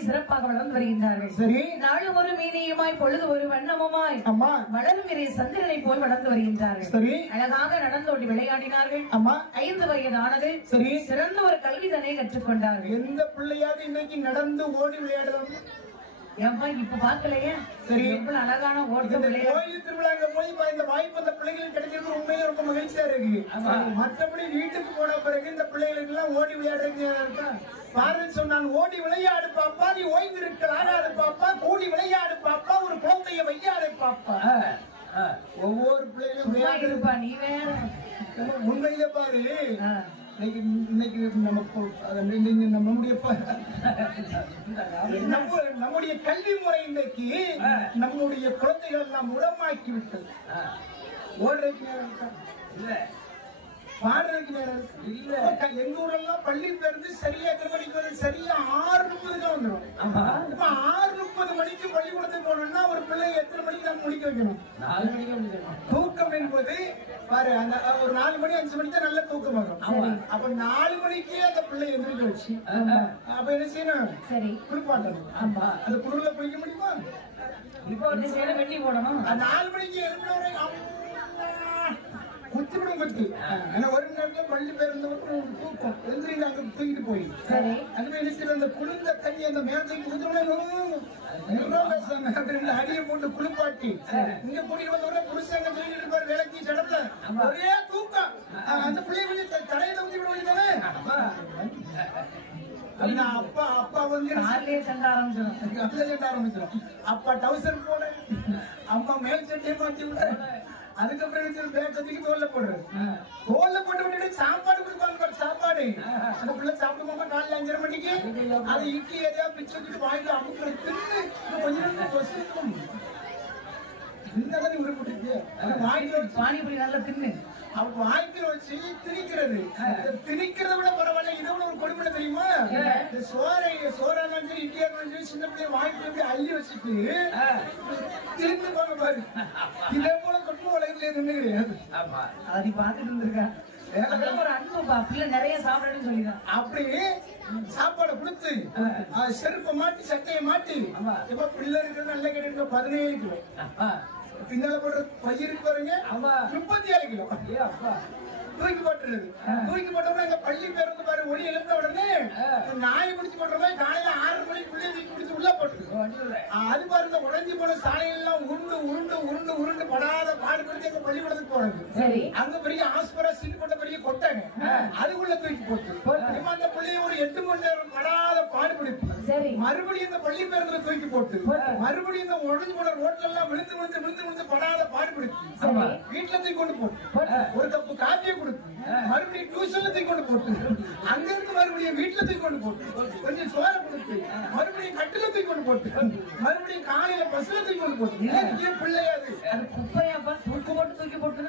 சிறப்பாக வளர்ந்து வருகின்றார்கள். சரி நாளும் ஒரு மீனியுமாய் பொழுது ஒரு வண்ணமுமாய் அம்மா வளரும் இறை சந்திரனை போல் வளர்ந்து வருகின்றார்கள். சரி அழகாக நடந்தோடி விளையாடினார்கள். அம்மா 5 வயதானது. சரி சிறந்த ஒரு கல்விதனை கற்றுக்கொண்டார்கள். எந்த பிள்ளையாவது இன்னைக்கு நடந்து ஓடி விளையாடுறது ஏன்பா இப்ப பாக்கலையே? சரி எவ்வளவு அழகான ஓட்டம் விளையாடு. கோயில் திருவிழாங்க போய் இந்த வாய்ப்பு அந்த பிள்ளைகளுக்கு கிடைக்கிறது உண்மையிலே ரொம்ப மகிழ்ச்சியா இருக்கு. மற்றபடி வீட்டுக்கு போன பிறகு இந்த பிள்ளைகளுக்கு எல்லாம் ஓடி விளையாடுறதுக்கு இருக்கா? பாரதி சொன்னான், ஓடி விளையாடு பாப்பா, நீ ஓய்ந்திருக்க ஆடாது பாப்பா, கூடி விளையாடு பாப்பா, ஒரு குழந்தைய வையாடு பாப்பா. ஒவ்வொரு பிள்ளைகளும் விளையாடுப்பா. நீ வேற உண்மையிலே பாரு இன்னைக்கு நம்முடைய கல்வி முறை இன்னைக்கு நம்முடைய குழந்தைகள் எல்லாம் உடமாக்கி விட்டது. ஓடுறதுக்கு நேரம் இல்ல, பாடுறதுக்கு நேரம் இல்ல. எங்க ஊரெல்லாம் பள்ளி பேருந்து சரியா எத்தனை மணிக்கு வருது? சரியா 6:30 வந்துடும். இப்ப 6:30 மணிக்கு பள்ளிக்கூடத்துக்கு போனோம்னா ஒரு பிள்ளைங்க எத்தனை மணிக்கு நம்ம முடிக்க வைக்கணும்? 4 மணிக்கு முடிக்கணும். தூக்கம் என்பது பாரு, அந்த ஒரு 4 மணி 5 மணிக்கு தான் நல்ல தூக்கம் வரும். அப்ப 4 மணிக்கு அந்த பிள்ளை எந்திரிக்க வச்சு அப்ப என்ன செய்யணும்? சரி குளிப்பாட்டணும். ஆமா அந்த குளிர்ல குளிக்க முடியுமா? இப்போ என்ன செய்யணும்? வெட்டி போடணும். 4 மணிக்கு எழுப்பின குத்திவிடும் குத்தி. ஆனா ஒரு நேரத்துல பள்ளி பேருந்தவருக்கு தூக்கம் எந்திரிங்க அங்க தூக்கிட்டு போய் அந்த அந்த குளிர்ந்த தண்ணி அந்த மேலத்துக்கு ஊத்துறேன் அடியை போட்டு குளிப்பாட்டி இங்க கூட்டிட்டு வந்த புருஷங்க தூக்கிட்டு இருப்பாரு விளக்கி சடத்துல ஒரே தூக்கம். அந்த பிள்ளைய கொஞ்சம் தலையில ஊத்தி விட வேண்டியதானே? அப்பா அப்பா வந்து ஆரம்பிச்சிடும். அப்பா டவுசர் போட, அம்மா மேல் சட்டையை மாட்டி விட, அதுக்கப்புறம் பேச்சத்துக்கு தோல்ல போடுறது. தோல்ல போட்டு விட்டுட்டு சாப்பாடு கொடுப்பாங்க. சாப்பாடு அந்த பிள்ளை சாப்பிடுமா காலைல 5:30 மணிக்கு அது இட்லி எதையாவது பிச்சு வச்சுட்டு வாங்கிட்டு அமுக்கு தின்னு கொஞ்சம் இந்த மாதிரி உருப்பிட்டு வாங்கிட்டு பானிபுரி நல்லா தின்னு அவன் வாய்க்கு வச்சு திணிக்கிறது. திணிக்கிறத விட பரவாயில்ல, இதை விட ஒரு கொடுமை தெரியுமா? சோறானாலும் சரி இட்லியா இருந்தாலும் சரி சின்ன பிள்ளைய வாய்க்கு எப்படி அள்ளி வச்சுட்டு தின்னு போன பாரு. இதே போல தொட்டு உலகத்துல எதுவுமே கிடையாது. அது பாத்துட்டு இருந்திருக்கா ஒரு அன்புப்பா. பிள்ளை நிறைய சாப்பிடணும்னு சொல்லிதான் அப்படி சாப்பாடு கொடுத்து செருப்பை மாட்டி சட்டையை மாட்டி இப்ப பிள்ளை இருக்கிறது நல்ல கிடையாது. 17 கிலோ பின்னால போடுற பயிருக்கு பாருங்க 37 கிலோ தூக்கி போட்டுறது. தூக்கி போட்டோம்னா எங்க பள்ளி பேருந்து பாரு ஒளி எழுந்த உடனே நாயை பிடிச்சு போட்டோம்னா காலையில 6 மணிக்கு பிள்ளைய தூக்கி பிடிச்சு உள்ள போட்டுருக்கு. அது பாருங்க உடஞ்சி போன சாலையெல்லாம் உருண்டு உருண்டு உருண்டு உருண்டு படாத பாடுபடுத்தி எங்க பள்ளிக்கூடத்துக்கு போறது. அங்க பெரிய ஆஸ்பரா சீட்டு போட்ட பெரிய கொட்டாங்க, அதுக்குள்ள தூக்கி போட்டு அந்த பிள்ளைய ஒரு 8 மணி நேரம் படாத பாடுபடுத்தி மறுபடியும் இந்த பள்ளி பேருந்துல தூக்கி போட்டு மறுபடியும் இந்த உடஞ்சி போன ரோட்ல எல்லாம் விழுந்து விழுந்து விழுந்து விழுந்து படாத பாடுபடுத்தி வீட்டுல தூக்கி கொண்டு போட்டு ஒரு கப்பு காப்பியை கொடுத்து மறுபடியும் டியூஷன்ல தூக்கி கொண்டு போட்டு அங்க இருந்து மறுபடியும் வீட்டுல தூக்கி கொண்டு போட்டு கொஞ்சம் சோற கொடுத்து மறுபடியும் கட்டில தூக்கி கொண்டு போட்டு மறுபடியும் காலையில பஸ்ல தூக்கி கொண்டு போட்டு பிள்ளையாது அது குப்பையாப்பா தூக்கு போட்டு தூக்கி போட்டு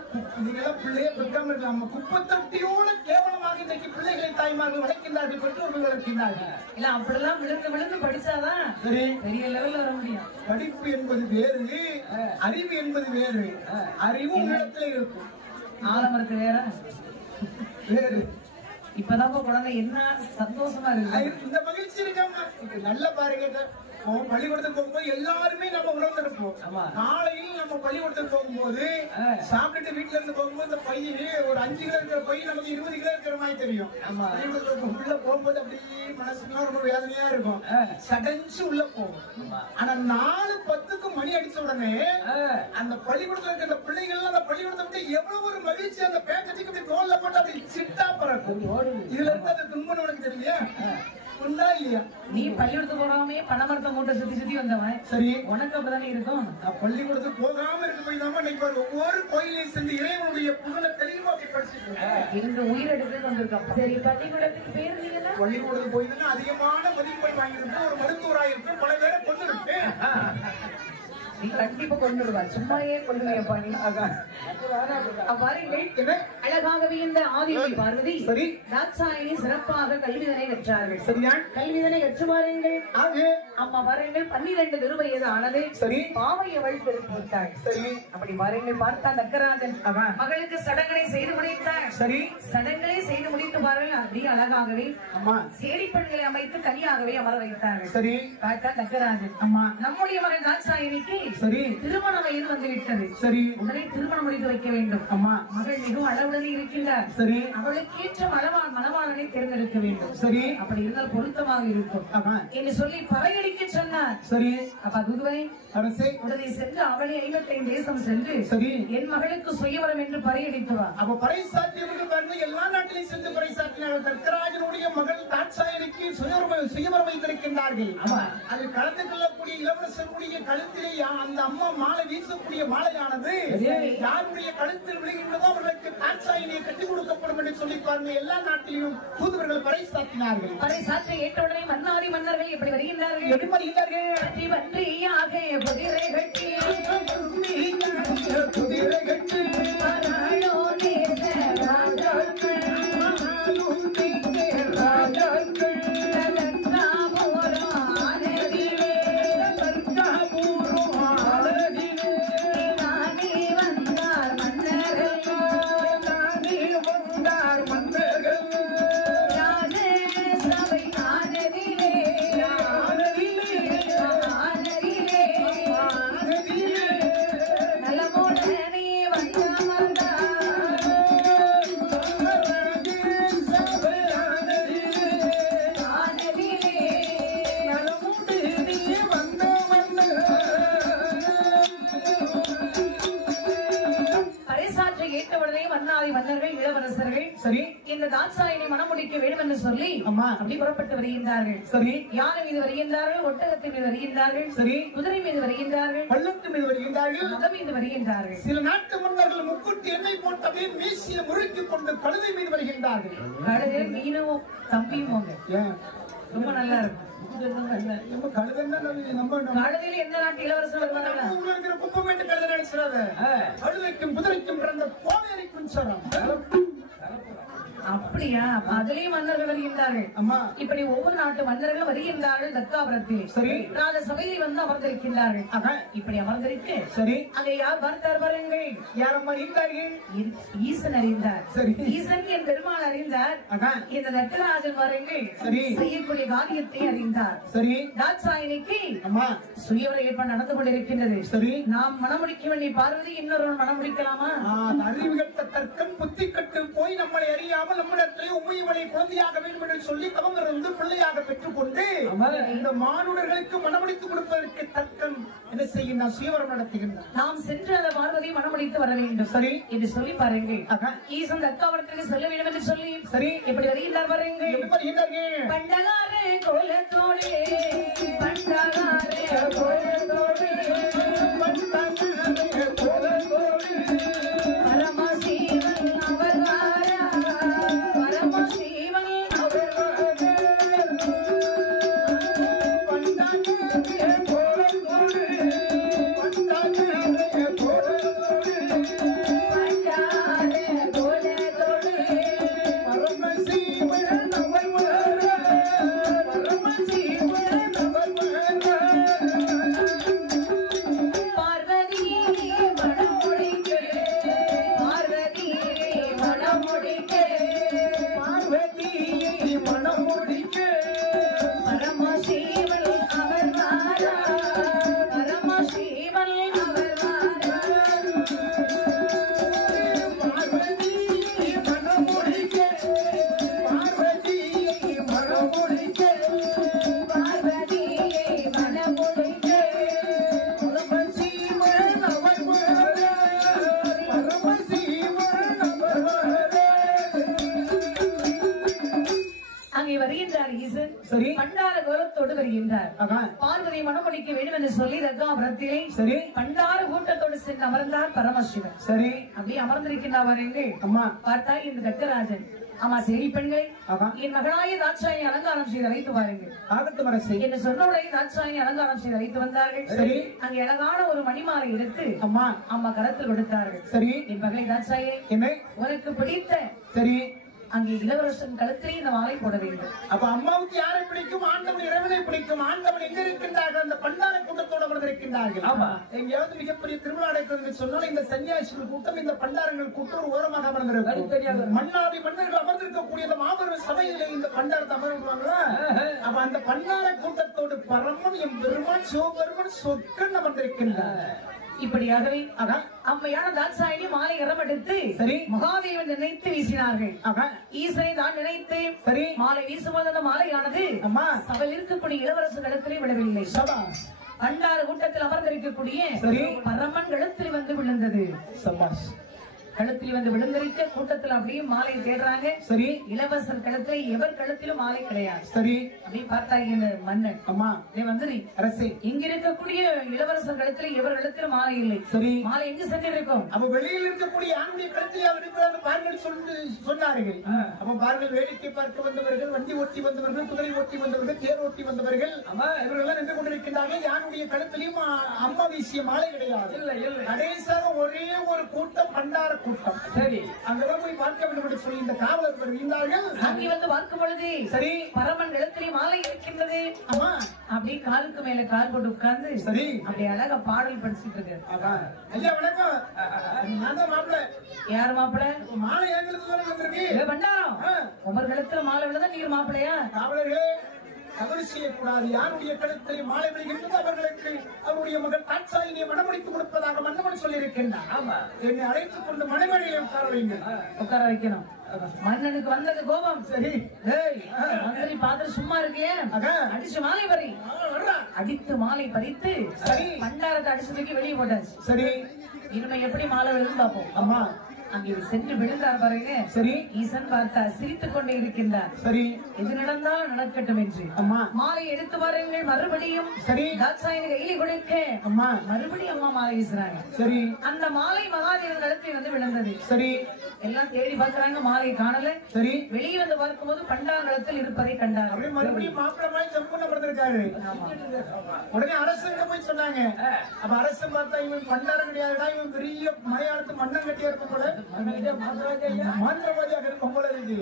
நீங்க பிள்ளைய பெக்காம இருக்கலாம். குப்பை தொட்டியோட கேவலமாக இன்னைக்கு பிள்ளைகளை தாய்மார்கள் வளர்க்கின்றார்கள், பெற்றோர்கள் வளர்க்கின்றார்கள். இல்ல அப்படிலாம் விழுந்து விழுந்து படிச்சாதான் பெரிய லெவல்ல வர முடியும். படிப்பு என்பது வேறு, அறிவு என்பது வேறு. அறிவும் இடத்துல இருக்கும், ஆலமரத்து வேற வேறு. இப்பதான் குழந்தை என்ன சந்தோஷமா இருக்கு. இந்த மகிழ்ச்சி இருக்காம நல்ல பாருங்க. பள்ளிக்கூடத்துக்கு போகும்போது எல்லாருமே நம்ம உணர்ந்திருப்போம். காலையில் நம்ம பள்ளிக்கூடத்துக்கு போகும்போது சாப்பிட்டுட்டு வீட்டுல இருந்து போகும்போது இந்த பையனே ஒரு 5 கிலோ இருக்கிற பையன் நமக்கு 20 கிலோ இருக்கிற மாதிரி தெரியும். உள்ள போகும்போது அப்படியே மனசுலாம் ரொம்ப வேதனையா இருக்கும். சடஞ்சு உள்ள போகும். ஆனா 4:10 மணி அடிச்ச உடனே அந்த பள்ளிக்கூடத்துல இருக்கிற பிள்ளைகள் அந்த பள்ளிக்கூடத்தை விட்டு எவ்வளவு ஒரு மகிழ்ச்சி அந்த பேக்கத்துக்கு அப்படி தோல்ல போட்டு அப்படி சிட்டா பறக்கும். இதுல இருந்து அந்த துன்பம் உனக்கு தெரியுமா? நீ பள்ளிக்கூடத்துக்கு போகாமே பணமரத்தை மூட்டை சுத்தி சுத்தி வந்தவன். சரி, உனக்கு அப்பதானே இருக்கும். பள்ளிக்கூடத்துக்கு போகாம இருக்க போய் தான் இன்னைக்கு ஒவ்வொரு கோயிலையும் சென்று இறைவனுடைய புகழை தெளிவா படிச்சுட்டு எங்க உயிர் எடுத்து வந்திருக்கோம். சரி, பள்ளிக்கூடத்துக்கு போயிருந்தீங்கன்னா பள்ளிக்கூடத்துக்கு போயிருந்தா அதிகமான மதிப்பெண் வாங்கியிருப்பேன். ஒரு மருத்துவராயிருப்பேன். பல பேரை கொண்டு இருப்பேன். நீ கண்டிப்பா கொண்டு விடுவா. சும்மாயே கொள்ளுமையப்பா நீ. அழகாகவே இந்த ஆதியை பார்வதி தாட்சாயினி சிறப்பாக கல்விதனை கற்றார்கள். சரியா? கல்விதனை கற்று பாருங்கள். அம்மா பாருங்கள் 12 திருவயது ஆனது. சரி, பாவையவள் திருப்பிவிட்டாள். சரி, அப்படி பாருங்கள் பார்த்தா தக்கராஜன் மகளுக்கு சடங்களை செய்து முடித்தார். சரி, சடங்களை செய்து முடித்து பாருங்கள். அப்படி அழகாகவே அம்மா சேடி பெண்களை அமைத்து தனியாகவே அமர வைத்தார்கள். சரி, பார்த்தா தக்கராஜன் அம்மா நம்முடைய மகள் தாட்சாயினிக்கு சரி திருமண வயது வந்து விட்டது. சரி, உடனே திருமணம் முடித்து வைக்க வேண்டும். அம்மா மகள் மிகவும் அளவுடனே இருக்கின்றார். சரி, அவளுக்கு ஏற்ற மணவாளனை தேர்ந்தெடுக்க வேண்டும். சரி, அப்படி இருந்தால் பொருத்தமாக இருக்கும் என்று சொல்லி பறையடிக்க சொன்னார். சரி, அப்ப குருவை அரசே உடனே சென்று அவளை 55 தேசம் சென்று சரி என் மகளுக்கு சுயவரம் என்று பறையடித்து வா. அப்ப பறை சாத்தியவர்கள் பாருங்க எல்லா நாட்டிலையும் சென்று பறை சாத்தினார்கள். தர்க்கராஜனுடைய மகள் தாட்சாயினிக்கு சுயவரம் வைத்திருக்கின்றார்கள். அது கலந்து கொள்ளக்கூடிய இளவரசனுடைய கழுத்திலே அந்த அம்மா மாலை வீசக்கூடிய மாலையானது யாருடைய கழுத்தில் விழுகின்றதோ அவர்களுக்கு தாட்சாயினியை கட்டி கொடுக்கப்படும் என்று சொல்லி பாருங்க எல்லா நாட்டிலும் தூதுவர்கள் பறை சாத்தினார்கள். பறை சாற்றை ஏற்றவுடனே மன்னாதி மன்னர்கள் எப்படி வருகின்றார்கள்? எப்படி வருகின்றார்கள்? வன்றியாக குதிரை கட்டி குதிரை கட்டி இளவரசர்கள் சரி இந்த தாட்சாயினை மணமுடிக்க வேண்டும் என்று சொல்லி அம்மா அப்படி புறப்பட்டு வருகின்றார்கள். சரி, யானை மீது வருகின்றார்கள், ஒட்டகத்தின் மீது வருகின்றார்கள், சரி குதிரை மீது வருகின்றார்கள், பள்ளத்து மீது வருகின்றார்கள், மதம் மீது வருகின்றார்கள். சில நாட்டு மன்னர்கள் முக்குட்டி எண்ணெய் போட்டவே மீசிய முறுக்கி கொண்டு கழுதை மீது வருகின்றார்கள். கழுதை மீனும் தம்பியும் ரொம்ப நல்லா இருக்கும். கழுதையில எந்த நாட்டு இளவரசர் வருவாங்க? குப்பமேட்டு கழுதை நினைச்சாங்க. கழுதைக்கும் குதிரைக்கும் பிறந்த கோவேரிக்கும் சரம். அப்படியா? அதுலயும் மன்னர்கள் வருகின்றார்கள். அம்மா இப்படி ஒவ்வொரு நாட்டு மன்னர்கள் வருகின்றார்கள் தக்காபுரத்தில். சரி, ராஜ சபையில் வந்து அமர்ந்திருக்கின்றார்கள். இப்படி அமர்ந்திருக்கு. சரி, அங்கே யார் பார்த்தார் பாருங்கள். யார் அம்மா இருந்தார்கள்? ஈசன் அறிந்தார். சரி, ஈசன் என் பெருமாள் அறிந்தார். இந்த தக்கராஜன் பாருங்கள் சரி செய்யக்கூடிய காரியத்தை அறிந்தார். சரி, தாட்சாயினிக்கு அம்மா சுயவர ஏற்பாடு நடந்து கொண்டிருக்கின்றது. சரி, நாம் மணமுடிக்க வேண்டிய பார்வதி இன்னொரு மணமுடிக்கலாமா? அறிவுகட்ட தர்க்கம் புத்தி கட்டு போய் நம்மளை அறியாமல் நம்மிடத்திலே உமையவனை குழந்தையாக வேண்டும் என்று சொல்லி தவமிருந்து பிள்ளையாக பெற்றுக்கொண்டு இந்த மானுடர்களுக்கு மணமுடித்து கொடுப்பதற்கு தர்க்கம் என்ன செய்கின்றார்? சுயவரம் நடத்துகின்றார். நாம் சென்று அந்த பார்வதியை மணமுடித்து வர வேண்டும். சரி என்று சொல்லி பாருங்கள். ஈசன் தக்காவரத்திற்கு செல்ல வேண்டும் என்று சொல்லி சரி எப்படி வருகின்றார் பாருங்கள். பண்டகாரே கோலத்தோடு பண்டகாரே கோலத்தோடு பண்டகாரே கோலத்தோடு பரமசிவன் அவர் பார்வதி கொண்டு வருகின்றார். பார்வதி மணமொழிக்க வேண்டும் என்று சொல்லி ரத்னாபுரத்திலே சரி பண்டார கூட்டத்தோடு சென்று அமர்ந்தார் பரமசிவன். சரி அப்படி அமர்ந்திருக்கின்றார்கள். அம்மா பார்த்தா இந்த தக்கராஜன் ஆமா சரி பெண்களை என் மகனாய தாட்சாயி அலங்காரம் செய்து அழைத்து வாருங்கள். ஆகட்டும் அரசே என்று சொன்னவுடைய தாட்சாயி அலங்காரம் செய்து அழைத்து வந்தார்கள். சரி அங்கே அழகான ஒரு மணிமாலை எடுத்து அம்மா அம்மா கரத்தில் கொடுத்தார்கள். சரி என் மகளை தாட்சாயே என்ன உனக்கு பிடித்த சரி அங்கே இளவரசன் கழுத்திலே இந்த மாலை போட வேண்டும். அப்ப அம்மாவுக்கு யாரை பிடிக்கும்? ஆண்டவன் இறைவனை பிடிக்கும். ஆண்டவன் எங்க இருக்கின்றார்கள்? அந்த பண்டார கூட்டத்தோடு அமர்ந்திருக்கின்றார்கள். ஆமா எங்கேயாவது மிகப்பெரிய திருவிழா நடக்கிறது சொன்னால் இந்த சன்னியாசிகள் கூட்டம் இந்த பண்டாரங்கள் கூட்டம் ஒரு ஓரமாக அமர்ந்திருக்கும். மன்னாதி மன்னர்கள் அமர்ந்திருக்கக்கூடிய இந்த மாபெரும் சபையிலே இந்த பண்டாரத்தை அமர்ந்துவாங்களா? அப்ப அந்த பண்டார கூட்டத்தோடு பரமன் என் பெருமான் சிவபெருமான் சொற்கன் அமர்ந்திருக்கின்றார். இப்படியாகவே அம்மையான தாட்சாயினி மாலை எடுத்து சரி மகாதேவன் நினைத்து வீசினார்கள். ஈசனை தான் நினைத்து சரி மாலை வீசும்போது அந்த மாலையானது அம்மா சபையில் இருக்கக்கூடிய இளவரசர் இடத்திலே விழவில்லை. பண்டார கூட்டத்தில் அமர்ந்திருக்கக்கூடிய சரி பரமன் கழுத்தில் வந்து விழுந்தது. சபாஷ் கழுத்தில் வந்து விழுந்திருக்க கூட்டத்தில் அப்படியே மாலை தேடுறாங்க. சரி இளவரசர் கழுத்தில் எவர் கழுத்திலும் மாலை கிடையாது. சரி அப்படி பார்த்தாங்க இந்த மன்னன் அம்மா நீ வந்து அரசே இங்க இருக்கக்கூடிய இளவரசர் கழுத்தில் எவர் கழுத்திலும் மாலை இல்லை. சரி மாலை எங்கு சென்றிருக்கும்? அப்ப வெளியில் இருக்கக்கூடிய ஆண்டைய கழுத்தில் அவர் இருக்கிறார் பாருங்கள் சொன்னார்கள். அப்ப பாருங்கள் வேடிக்கை பார்க்க வந்தவர்கள், வண்டி ஓட்டி வந்தவர்கள், குதிரை ஓட்டி வந்தவர்கள், தேர் ஓட்டி வந்தவர்கள் இவர்கள் நின்று கொண்டிருக்கின்றார்கள். யாருடைய கழுத்திலையும் அம்மா வீசிய மாலை கிடையாது. கடைசியாக ஒரே ஒரு கூட்டம் பண்டார கூட்டம். சரி அங்கதான் போய் பார்க்க வேண்டும் என்று சொல்லி இந்த காவலர் வருகின்றார்கள். அங்கே வந்து பார்க்கும் பொழுது சரி பரமன் இடத்திலே மாலை இருக்கின்றது. ஆமா அப்படி காலுக்கு மேல கால் போட்டு உட்கார்ந்து சரி அப்படி அழகா பாடல் படிச்சுட்டு இருக்காரு. ஐயா வணக்கம். நான் தான் மாப்பிள்ளை. யார் மாப்பிள்ளை? மாலை ஏங்களுக்கு வந்திருக்கு. பண்டாரம் உமர் கழுத்துல மாலை விழுந்தா நீர் மாப்பிள்ளையா? காவலர்களே தவறு செய்யக்கூடாது. யாருடைய கழுத்தில் மாலை விழுகின்றது அவர்களுக்கு அவருடைய மகள் தாட்சாயினியை மணமுடித்து கொடுப்பதாக மன்னவன் சொல்லி இருக்கின்றார். ஆமா என்னை அழைத்துக் கொண்டு மனைவரையும் உட்கார வைக்கணும். மன்னனுக்கு வந்தது கோபம். சரி மந்திரி பார்த்து சும்மா இருக்கே அடிச்சு மாலை பறி அடித்து மாலை பறித்து சரி பண்டாரத்தை அடிச்சதுக்கு வெளியே போட்டாச்சு. சரி இனிமே எப்படி மாலை விழுந்து பார்ப்போம். அம்மா அங்கே சென்று விழுந்தார் பாருங்க. சரி ஈசன் பார்த்தா சிரித்துக் கொண்டே இருக்கின்றார். சரி எது நடந்தால் நடக்கட்டும் என்று அம்மா மாலை எடுத்து பாருங்கள். மறுபடியும் சரி தாட்சாயினி கையில கொடுக்க அம்மா மறுபடியும் அம்மா மாலை வீசுறாங்க. சரி அந்த மாலை மகாதேவன் கழுத்தில் வந்து விழுந்தது. சரி எல்லாம் தேடி பார்க்கறாங்க மாலையை காணல. சரி வெளியே வந்து பார்க்கும்போது பண்டாரத்தில் இருப்பதை கண்டார். அப்படியே மறுபடியும் மாப்பிளமாய் ஜம்புன பிறந்திருக்காரு. உடனே அரசு போய் சொன்னாங்க. அப்ப அரசு பார்த்தா இவன் பண்டாரம் கிடையாதுடா, இவன் பெரிய மலையாளத்து மன்னன் கட்டியா இருக்கும் போல மாந்திரவாதியாக இருக்கும் போல இருக்கு.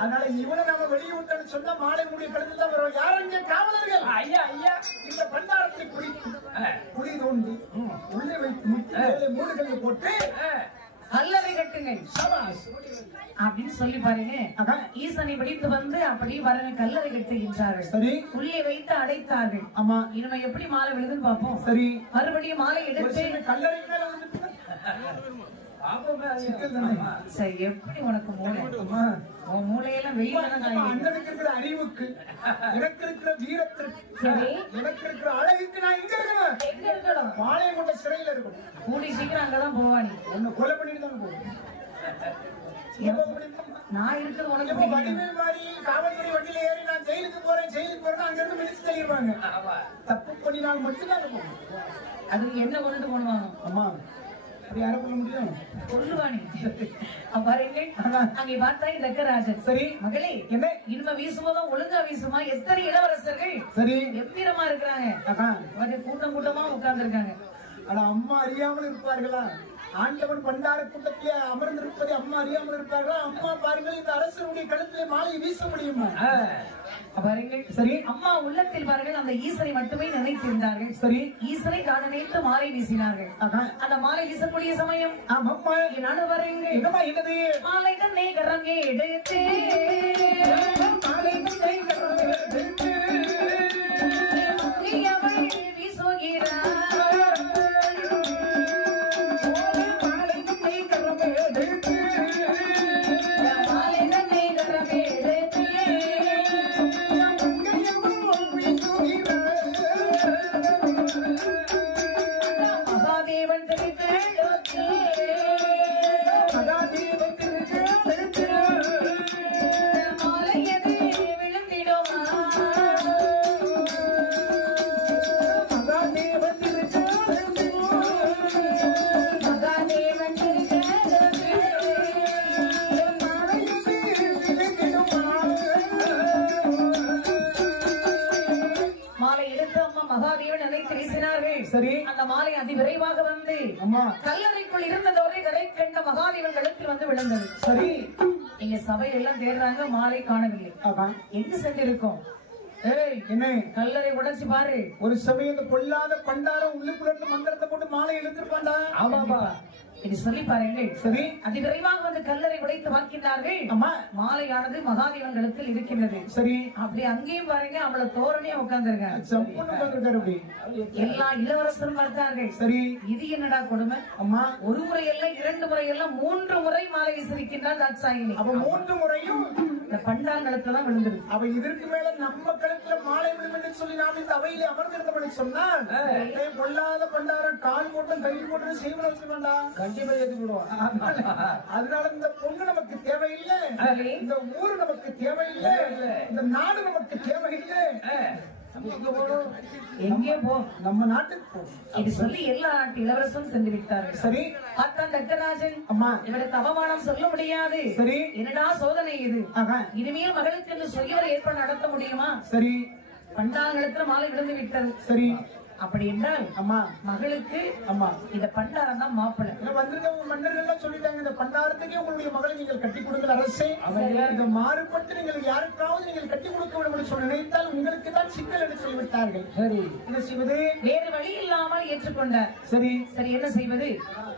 அதனால இவனை நம்ம வெளியே விட்டோம்னு சொன்னா மாலை முடிய கடந்து தான் வரும். யாரும் காவலர்கள் ஐயா ஐயா இந்த பண்டாரத்தை குழி தோண்டி உள்ளே வைத்து மூடுகளை போட்டு கல்லறை கட்டுங்க அப்படின்னு சொல்லி பாருங்க. ஈசனை பிடித்து வந்து அப்படி பாருங்க கல்லறை கட்டுகின்றார்கள். சரி உள்ளே வைத்து அடைத்தார்கள். ஆமா இனிமே எப்படி மாலை விழுதுன்னு பார்ப்போம். சரி மறுபடியும் மாலை எடுத்து கல்லறை எப்படி உனக்கு மூளை உன் மூளையெல்லாம் அண்ணனுக்கு இருக்கிற அறிவுக்கு எனக்கு இருக்கிற வீரத்திற்கு எனக்கு இருக்கிற அழகுக்கு நான் எங்க இருக்கணும்? பாளையம் கொண்ட சிறையில இருக்கணும். கூடி சீக்கிரம் அங்கதான் போவானி உன்னை கொலை பண்ணிட்டு தான் போவோம். நான் இருக்கிறது உனக்கு வடிவேல் மாதிரி காவல்துறை வண்டியில ஏறி நான் ஜெயிலுக்கு போறேன் அங்க இருந்து மிதிச்சு தள்ளிடுவாங்க. தப்பு பண்ணினால் மட்டும்தான் போவோம். அதுக்கு என்ன கொண்டுட்டு போடுவாங்க? அம்மா சரி மகளே என்ன இனிமே வீசும்போதும் ஒழுங்கா வீசுமா? எத்தனை இளவரசர்கள் சரி எவ்விதமா இருக்கிறாங்க. கூட்டம் கூட்டமா உட்கார்ந்து இருக்காங்க. ஆனா அம்மா அறியாமல் இருப்பார்களா? ஆண்டவன் பண்டார கூட்டத்திலே அமர்ந்திருப்பதை அம்மா அறியாமல் இருப்பார்களா? அம்மா பாருங்கள் இந்த அரசனுடைய கழுத்திலே மாலையை வீச முடியுமா? பாருங்கள் சரி அம்மா உள்ளத்தில் பாருங்கள் அந்த ஈசனை மட்டுமே நினைத்திருந்தார்கள். சரி ஈசனை தான் நினைத்து மாலை வீசினார்கள். அந்த மாலை வீசக்கூடிய சமயம் நாடு பாருங்கள் மாலை கண்ணே கரங்கே எடுத்து மாலை கண்ணே கரங்கே எடுத்து வீசுகிறார். மாலையது விழுந்திடோ மகாதேவன் நினைத்து வீசினார்கள். சரி. அந்த மாலை அதிவிரைவாக வந்து அம்மா கல்லறைக்குள் இருந்ததோரை கரை கண்ட மகாதேவன் கழுத்தில் வந்து விழுந்தது. சரி. இங்க சபையில எல்லாம் தேடுறாங்க, மாலை காணவில்லை. எங்கு சென்றிருக்கோம்? ஏய், என்ன கல்லறை உடைச்சு பாரு. ஒரு சமயம் இந்த பொல்லாத பண்டாரம் உள்ளுக்குள்ள மந்திரத்தை போட்டு மாலை எழுந்திருப்பாண்டா. ஆமாப்பா, இது சொல்லி பாருங்கள். சரி. அதிவிரைவாக வந்து கல்லறை உடைத்து வாக்கின்றார்கள். அம்மா மாலையானது மகாதேவன் கழுத்தில் இருக்கின்றது. சரி. அப்படி அங்கேயும் பாருங்க, அவளை தோரணையா உட்கார்ந்துருக்காங்க. எல்லா இளவரசரும் பார்த்தார்கள். சரி. இது என்னடா கொடுமை? அம்மா ஒரு முறை எல்லாம், 2 முறை எல்லாம், 3 முறை மாலை வீசிருக்கின்றார் தாட்சாயினி. அவ 3 முறையும் இந்த பண்டாங்கலத்துல தான் விழுந்துரு. அவ இதற்கு மேல நம்ம கழுத்துல மாலை விழுந்து சொல்லி நாம் இந்த அவையிலே அமர்ந்திருந்தபடி சொன்னால் பொல்லாத பண்டாரம் கால் போட்டும் கை போட்டும் செய்வன வச்சு வேண்டாம், கண்டிப்பா ஏற்றுக்கிடுவோம். அதனால இந்த பொண்ணு நமக்கு தேவையில்லை, இந்த ஊரு நமக்கு தேவையில்லை, இந்த நாடு நமக்கு தேவையில்லை. எங்கே போ, நம்ம நாட்டுக்கு போ. இது சொல்லி எல்லா நாட்டு இளவரசும் சென்று விட்டார்கள். சரி. பார்த்தான் தக்கராஜன். அம்மா இவருக்கு அவமானம் சொல்ல முடியாது. சரி. என்னடா சோதனை இது? இனிமேல் மகளுக்கு என்று சொல்லியவர் ஏற்பாடு நடத்த முடியுமா? சரி. பண்டாங்கலத்துல மாலை விழுந்து விட்டது. சரி. அப்படி என்றால் அம்மா மகளுக்கு அம்மா இந்த பண்டாரம் தான் மாப்பிள்ளை. வந்திருக்க மன்னர்கள் எல்லாம் சொல்லிட்டாங்க, இந்த பண்டாரத்துக்கே உங்களுடைய மகளை நீங்கள் கட்டி கொடுங்கள் அரசே. இந்த மாறுபட்டு நீங்கள் யாருக்காவது நீங்கள் கட்டி கொடுக்க வேண்டும் சொல்லி நினைத்தால் உங்களுக்கு தான் சிக்கல் என்று சொல்லிவிட்டார்கள். சரி. என்ன செய்வது? வேறு வழி இல்லாமல் ஏற்றுக்கொண்டார். சரி. சரி, என்ன செய்வது?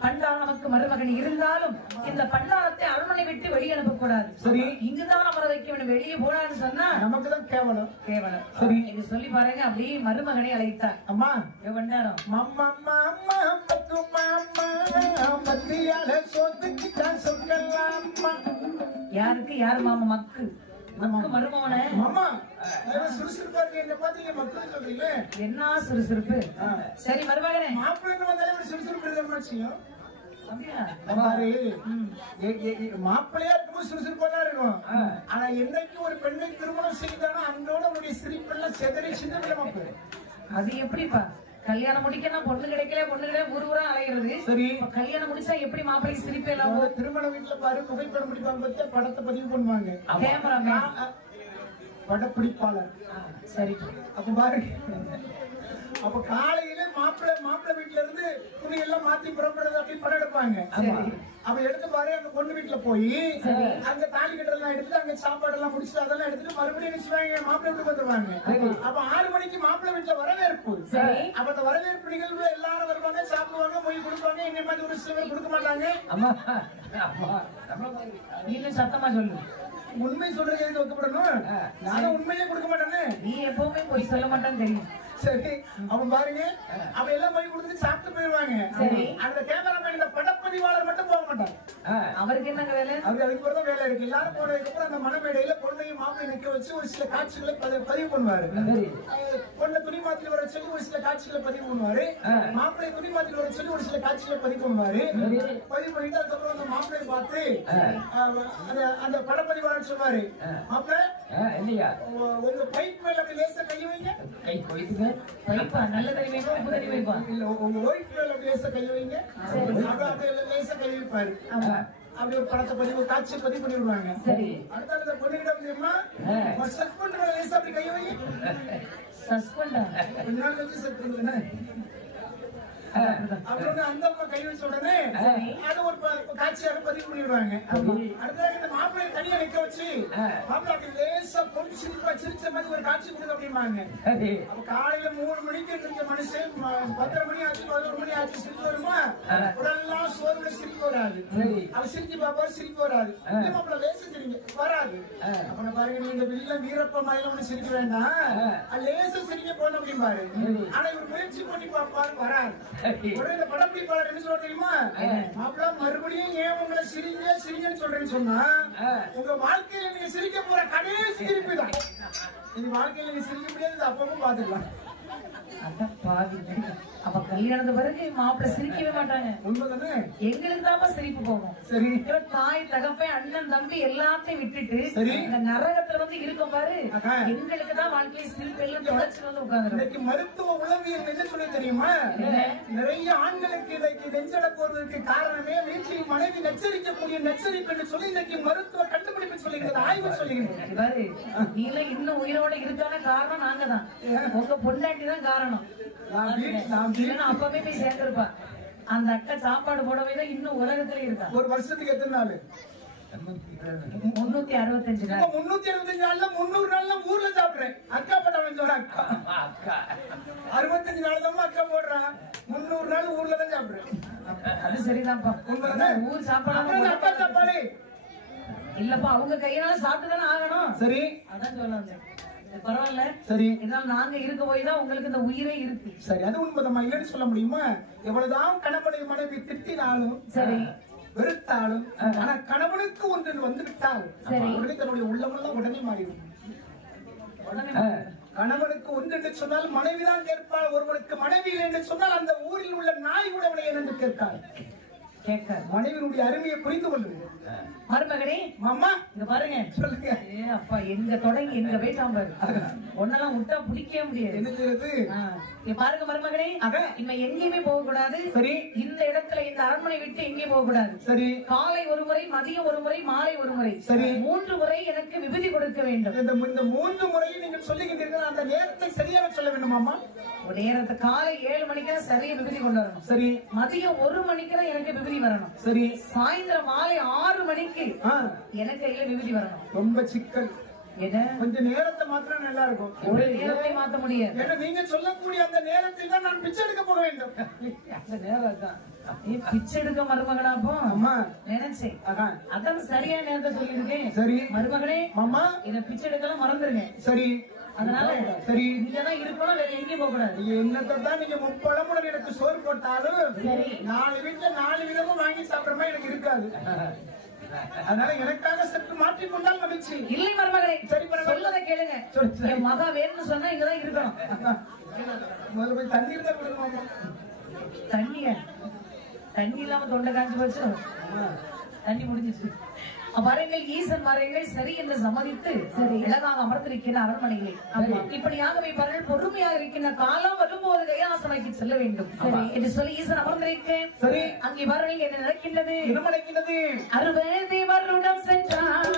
பண்டாரம் நமக்கு மருமகன் இருந்தாலும் இந்த பண்டாரத்தை அரண்மனை விட்டு வெளியே அனுப்பக்கூடாது. சரி. இங்குதான் அமர வைக்க வேண்டும். வெளியே போனான்னு சொன்னா நமக்கு தான் கேவலம். கேவலம். சரி. இது சொல்லி பாருங்க. அப்படியே மருமகனை அழைத்தார். அம்மா பண்டாரம் யாருக்கு? யாரு மாமா? மக்கு மருமகன சுறுசுறுப்பா இருக்கு. என்ன பாத்தீங்க மக்கள் சொல்றீங்க, என்ன சுறுசுறுப்பு? சரி மருமகனே, மாப்பிள்ளை வந்தாலே சுறுசுறுப்பு இருக்க மாப்பிள்ளையா இருக்கும்போது சுறுசுறுப்பா தான் இருக்கும். ஆனா என்னைக்கு ஒரு பெண்ணை திருமணம் செய்தாலும் அன்றோட உடைய சிரிப்பெல்லாம் செதறி சின்ன. அது எப்படிப்பா? கல்யாணம் முடிக்கணும், பொண்ணு கிடைக்கல, பொண்ணு கிடைக்கல, ஊரா அலைகிறது. சரி. கல்யாணம் முடிச்சா எப்படி மாப்பிள்ளை சிரிப்பு எல்லாம்? திருமண வீட்டுல பாரு, புகைப்படம் பிடிப்பாங்க பத்தியா, படத்தை பதிவு பண்ணுவாங்க. கேமராமேன், படப்பிடிப்பாளர். சரி. அப்ப பாரு, அப்ப காலையில மாப்பிள்ளை வீட்டுல இருந்து துணி எல்லாம் மாத்தி புறப்படுறது அப்படின்னு படம் எடுப்பாங்க. அப்ப எடுத்து பாரு, அங்க பொண்ணு வீட்டுல போய் அங்க தாலி கட்டெல்லாம் எடுத்துட்டு அங்க சாப்பாடு எல்லாம் முடிச்சுட்டு அதெல்லாம் எடுத்துட்டு மறுபடியும் நினைச்சுவாங்க மாப்பிள்ளை வீட்டுக்கு வந்துருவாங்க. அப்ப 6 மணிக்கு மாப்பிள்ளை வீட்டுல வரவேற்பு. அப்ப அந்த வரவேற்பு நிகழ்வு எல்லாரும் வருவாங்க, சாப்பிடுவாங்க, மொய் கொடுப்பாங்க. என்ன மாதிரி ஒரு சில பேர் கொடுக்க மாட்டாங்க. இன்னும் சத்தமா சொல்லு. உண்மை சொல்றது எதுக்கு வைக்கப்படணும்? நானும் உண்மையே கொடுக்க மாட்டேன்னு. நீ எப்பவுமே போய் சொல்ல மாட்டான்னு தெரியும். சரி. அப்ப பாருங்க, அப்ப எல்லாம் போய் கொடுத்துட்டு சாப்பிட்டு போயிருவாங்க. அந்த கேமராமேன் இந்த படப்பதிவாளர் மட்டும் போக மாட்டார். அவருக்கு என்ன வேலை? அவருக்கு அதுக்கு பிறகு வேலை இருக்கு. எல்லாரும் போனதுக்கு அப்புறம் அந்த மணமேடையில பொண்ணையும் மாப்பிள்ளை நிக்க வச்சு ஒரு சில காட்சிகளை பதிவு பண்ணுவாரு. பொண்ணை துணி மாத்தில வர சொல்லி ஒரு சில காட்சிகளை பதிவு பண்ணுவாரு. மாப்பிள்ளை துணி மாத்தில வர சொல்லி ஒரு சில காட்சிகளை பதிவு பண்ணுவாரு. பதிவு பண்ணிட்டு அதுக்கப்புறம் அந்த மாப்பிள்ளையை பார்த்து அந்த படப்பதிவாளர் சொல்வாரு, மாப்பிள்ளை உங்க பைப் மேல அப்படி லேசா கை வைங்க. கை போயிட்டு பைப்பா நல்ல தண்ணி வைப்பா, உப்பு தண்ணி வைப்பா. இல்ல, உங்க ஒய்ஃப் மேல அப்படி லேசா கை வைங்க. அப்படியே லேசா கை வைப்பாரு. அப்படி ஒரு படத்தை பதிவு காட்சி பதிவு பண்ணி விடுவாங்க. சரி. அடுத்த பொண்ணுகிட்ட தெரியுமா, சஸ்பெண்ட் மேல லேசா அப்படி கை வைங்க. சஸ்பெண்டா? கொஞ்ச நாள் கழிச்சு செட் பண்ணுங்க. அப்படின்னு அந்த அம்மா கை வச்ச உடனே அது ஒரு காட்சியாக பதிவு பண்ணிடுவாங்க. அடுத்ததாக இந்த மாப்பிள்ளையை தனியா நிக்க வச்சு மாப்பிள்ளை அப்படி லேசா பொண்ணு சிரிச்ச மாதிரி ஒரு காட்சி கொடுங்க அப்படிம்பாங்க. அப்ப காலையில 3 மணிக்கு இருந்த மனுஷன் 10:30 மணி ஆச்சு, 11 மணி ஆச்சு, சிரிப்பு வருமா? உடல்லாம் சோர்வுல சிரிப்பு வராது. அவ சிரிச்சு பாப்பாரு, சிரிப்பு வராது. மாப்பிள்ளை லேசா சிரிங்க வராது. அப்புறம் பாருங்க, நீங்க வில்ல வீரப்ப மாதிரி ஒண்ணு சிரிக்க வேண்டாம், லேசா சிரிக்க போன அப்படிம்பாரு. ஆனா இவர் முயற்சி பண்ணி பாப்பாரு, வராது. உடனே படப்பிடிப்பாளர் என்ன சொல்ற தெரியுமா, மாப்பிள்ளை மறுபடியும் ஏன் உங்களை சிரிங்கன்னு சொல்றேன்னு சொன்னா, உங்க வாழ்க்கையில நீங்க சிரிக்க போற கடைசி சிரிப்பு தான். நீங்க வாழ்க்கையில நீங்க சிரிக்க முடியாது, அப்பவும் பாத்துக்கலாம். அப்ப கல்யாணத்து பிறகு மாப்பிள்ளை சிரிக்கவே மாட்டாங்க. உண்மைதானே? எங்களுக்கு தான் சிரிப்பு போகும். சரி. தாய் தகப்பன் அண்ணன் தம்பி எல்லாத்தையும் விட்டுட்டு இந்த நரகத்துல வந்து இருக்கும் பாரு, எங்களுக்கு தான் வாழ்க்கையை சிரிப்பு எல்லாம் தொலைச்சு வந்து உட்கார்ந்து. இன்னைக்கு மருத்துவ உளவியல் என்ன சொல்லி தெரியுமா, நிறைய ஆண்களுக்கு இன்னைக்கு நெஞ்சட போறதுக்கு காரணமே வீட்டில் மனைவி நச்சரிக்கக்கூடிய நச்சரிப்பு என்று சொல்லி இன்னைக்கு மருத்துவ கண்டுபிடிப்பு சொல்லுகிறது, ஆய்வு சொல்லுகிறது. பாரு, நீங்க இன்னும் உயிரோட இருக்கான காரணம் நாங்க தான், உங்க பொண்டாட்டி தான் காரணம். அப்பவே போய் சேர்ந்திருப்பான். அந்த அக்கா சாப்பாடு போடவே தான் இன்னும் உலகத்துல இருக்கா. ஒரு வருஷத்துக்கு எத்தனை நாள்? 365 நாள். 365 நாள்ல 300 நாள்ல ஊர்ல சாப்பிடுறேன். அக்கா படம் அக்கா 65 நாள் தான் அக்கா போடுறான். 300 நாள் ஊர்ல தான் சாப்பிடுறேன். அது சரிதான்ப்பா. ஊர் சாப்பாடு அக்கா சாப்பாடு இல்லப்பா, அவங்க கையால சாப்பிட்டுதானே ஆகணும். சரி, அதான் சொல்ல பரவாயில்ல. சரி, இதனால நாங்க இருக்க போய் தான் உங்களுக்கு இந்த உயிரே இருக்கு. சரி, அது உண்மைதான். இல்லைன்னு சொல்ல முடியுமா? எவ்வளவுதான் கணவனை மனைவி திட்டினாலும் சரி, வெறுத்தாலும், ஆனா கணவனுக்கு ஒன்று வந்து விட்டால் உடனே தன்னுடைய உள்ளமெல்லாம் உடனே மாறிடும். கணவனுக்கு ஒன்று என்று சொன்னால் மனைவிதான் கேட்பாள். ஒருவனுக்கு மனைவி என்று சொன்னால் அந்த ஊரில் உள்ள நாய் கூட அவனை என்று கேட்காள். கேட்க மனைவியினுடைய அருமையை புரிந்து கொள்ளுங்க. மருமகனே, மாமா இங்க பாருங்க, சொல்லுங்க. அப்பா எங்க தொடங்கி எங்க போயிட்டான் பாரு. ஒன்னெல்லாம் விட்டா பிடிக்கவே முடியாது. என்ன செய்யுது பாருங்க மருமகனே, இனிமே எங்கேயுமே போக கூடாது. சரி, இந்த இடத்துல இந்த அரண்மனை விட்டு எங்கேயும் போக கூடாது. சரி, காலை ஒரு முறை, மதியம் ஒரு முறை, மாலை ஒரு முறை, சரி 3 முறை எனக்கு விபூதி கொடுக்க வேண்டும். இந்த 3 முறை நீங்கள் சொல்லுகின்றீர்கள். அந்த நேரத்தை சரியாக சொல்ல வேண்டும் மாமா. ஒரு நேரத்தை காலை 7 மணிக்கு சரியா விபூதி கொண்டு வரணும். சரி, மதியம் 1 மணிக்கு தான் எனக்கு விபூதி வரணும். சரி, சாயந்தரம் மாலை 6 மணிக்கு எனக்கு கையில விபூதி வரணும். ரொம்ப சிக்கல். கொஞ்சம் நேரத்தை மாத்திரம் நல்லா இருக்கும். ஒரு நேரத்தை மாத்த முடியாது. ஏன்னா நீங்க சொல்லக்கூடிய அந்த நேரத்தில் தான் நான் பிச்சை எடுக்க போக வேண்டும். அந்த நேரம் தான் பிச்சை எடுக்க மருமகனா? அப்போ அம்மா நினைச்சேன், அதான் சரியான நேரத்தை சொல்லியிருக்கேன். சரி மருமகனே, மாமா இத பிச்சை எடுக்கலாம் மறந்துருங்க. சரி, அதனால சரி இங்கதான் இருக்கணும், வேற எங்கேயும் போக கூடாது. என்னத்தான் நீங்க 30 பழமுடன் எனக்கு சோறு போட்டாலும் சரி 4 வீட்டுல 4 விதமும் வாங்கி சாப்பிடுறமா எனக்கு இருக்காது. அதனால எனக்காக சற்று மாற்றிக் கொண்டால் மகிழ்ச்சி. இல்லை மருமகளே, சரி சொல்லதை கேளுங்க. என் மகா வேணும்னு சொன்னா இங்கதான் இருக்கணும். முதல்ல போய் தண்ணீர் தான் கொடுக்கணும். தண்ணி இல்லாம தொண்டை காஞ்சி போச்சு. தண்ணி முடிஞ்சிச்சு. வரங்கள் ஈசன் வரங்கள் சரி என்று சம்மதித்து சரி இலகாக அமர்ந்திருக்கிற அரண்மனையிலே இப்படியாகவே பாருங்கள், பொறுமையாக இருக்கின்ற காலம் வரும்போது கைலாசமலைக்கு செல்ல வேண்டும் என்று சொல்லி ஈசன் அமர்ந்திருக்கேன். சரி, அங்கே பாருங்கள் என்ன நடக்கின்றது? என்ன நடக்கின்றது? 60 வருடம் சென்றார்,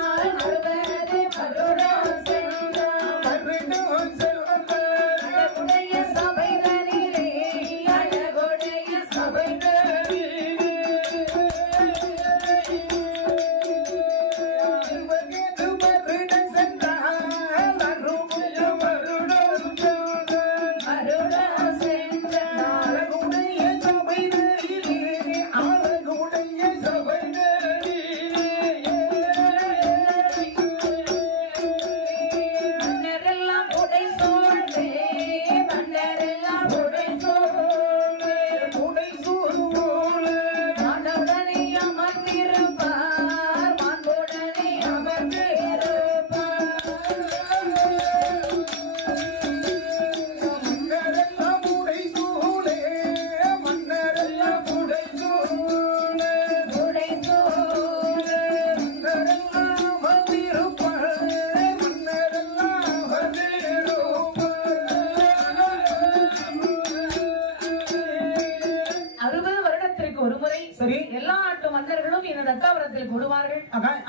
60 வருடம் சென்றார், அழகுடைய சபைதனிலே, அழகுடைய சபைதனிலே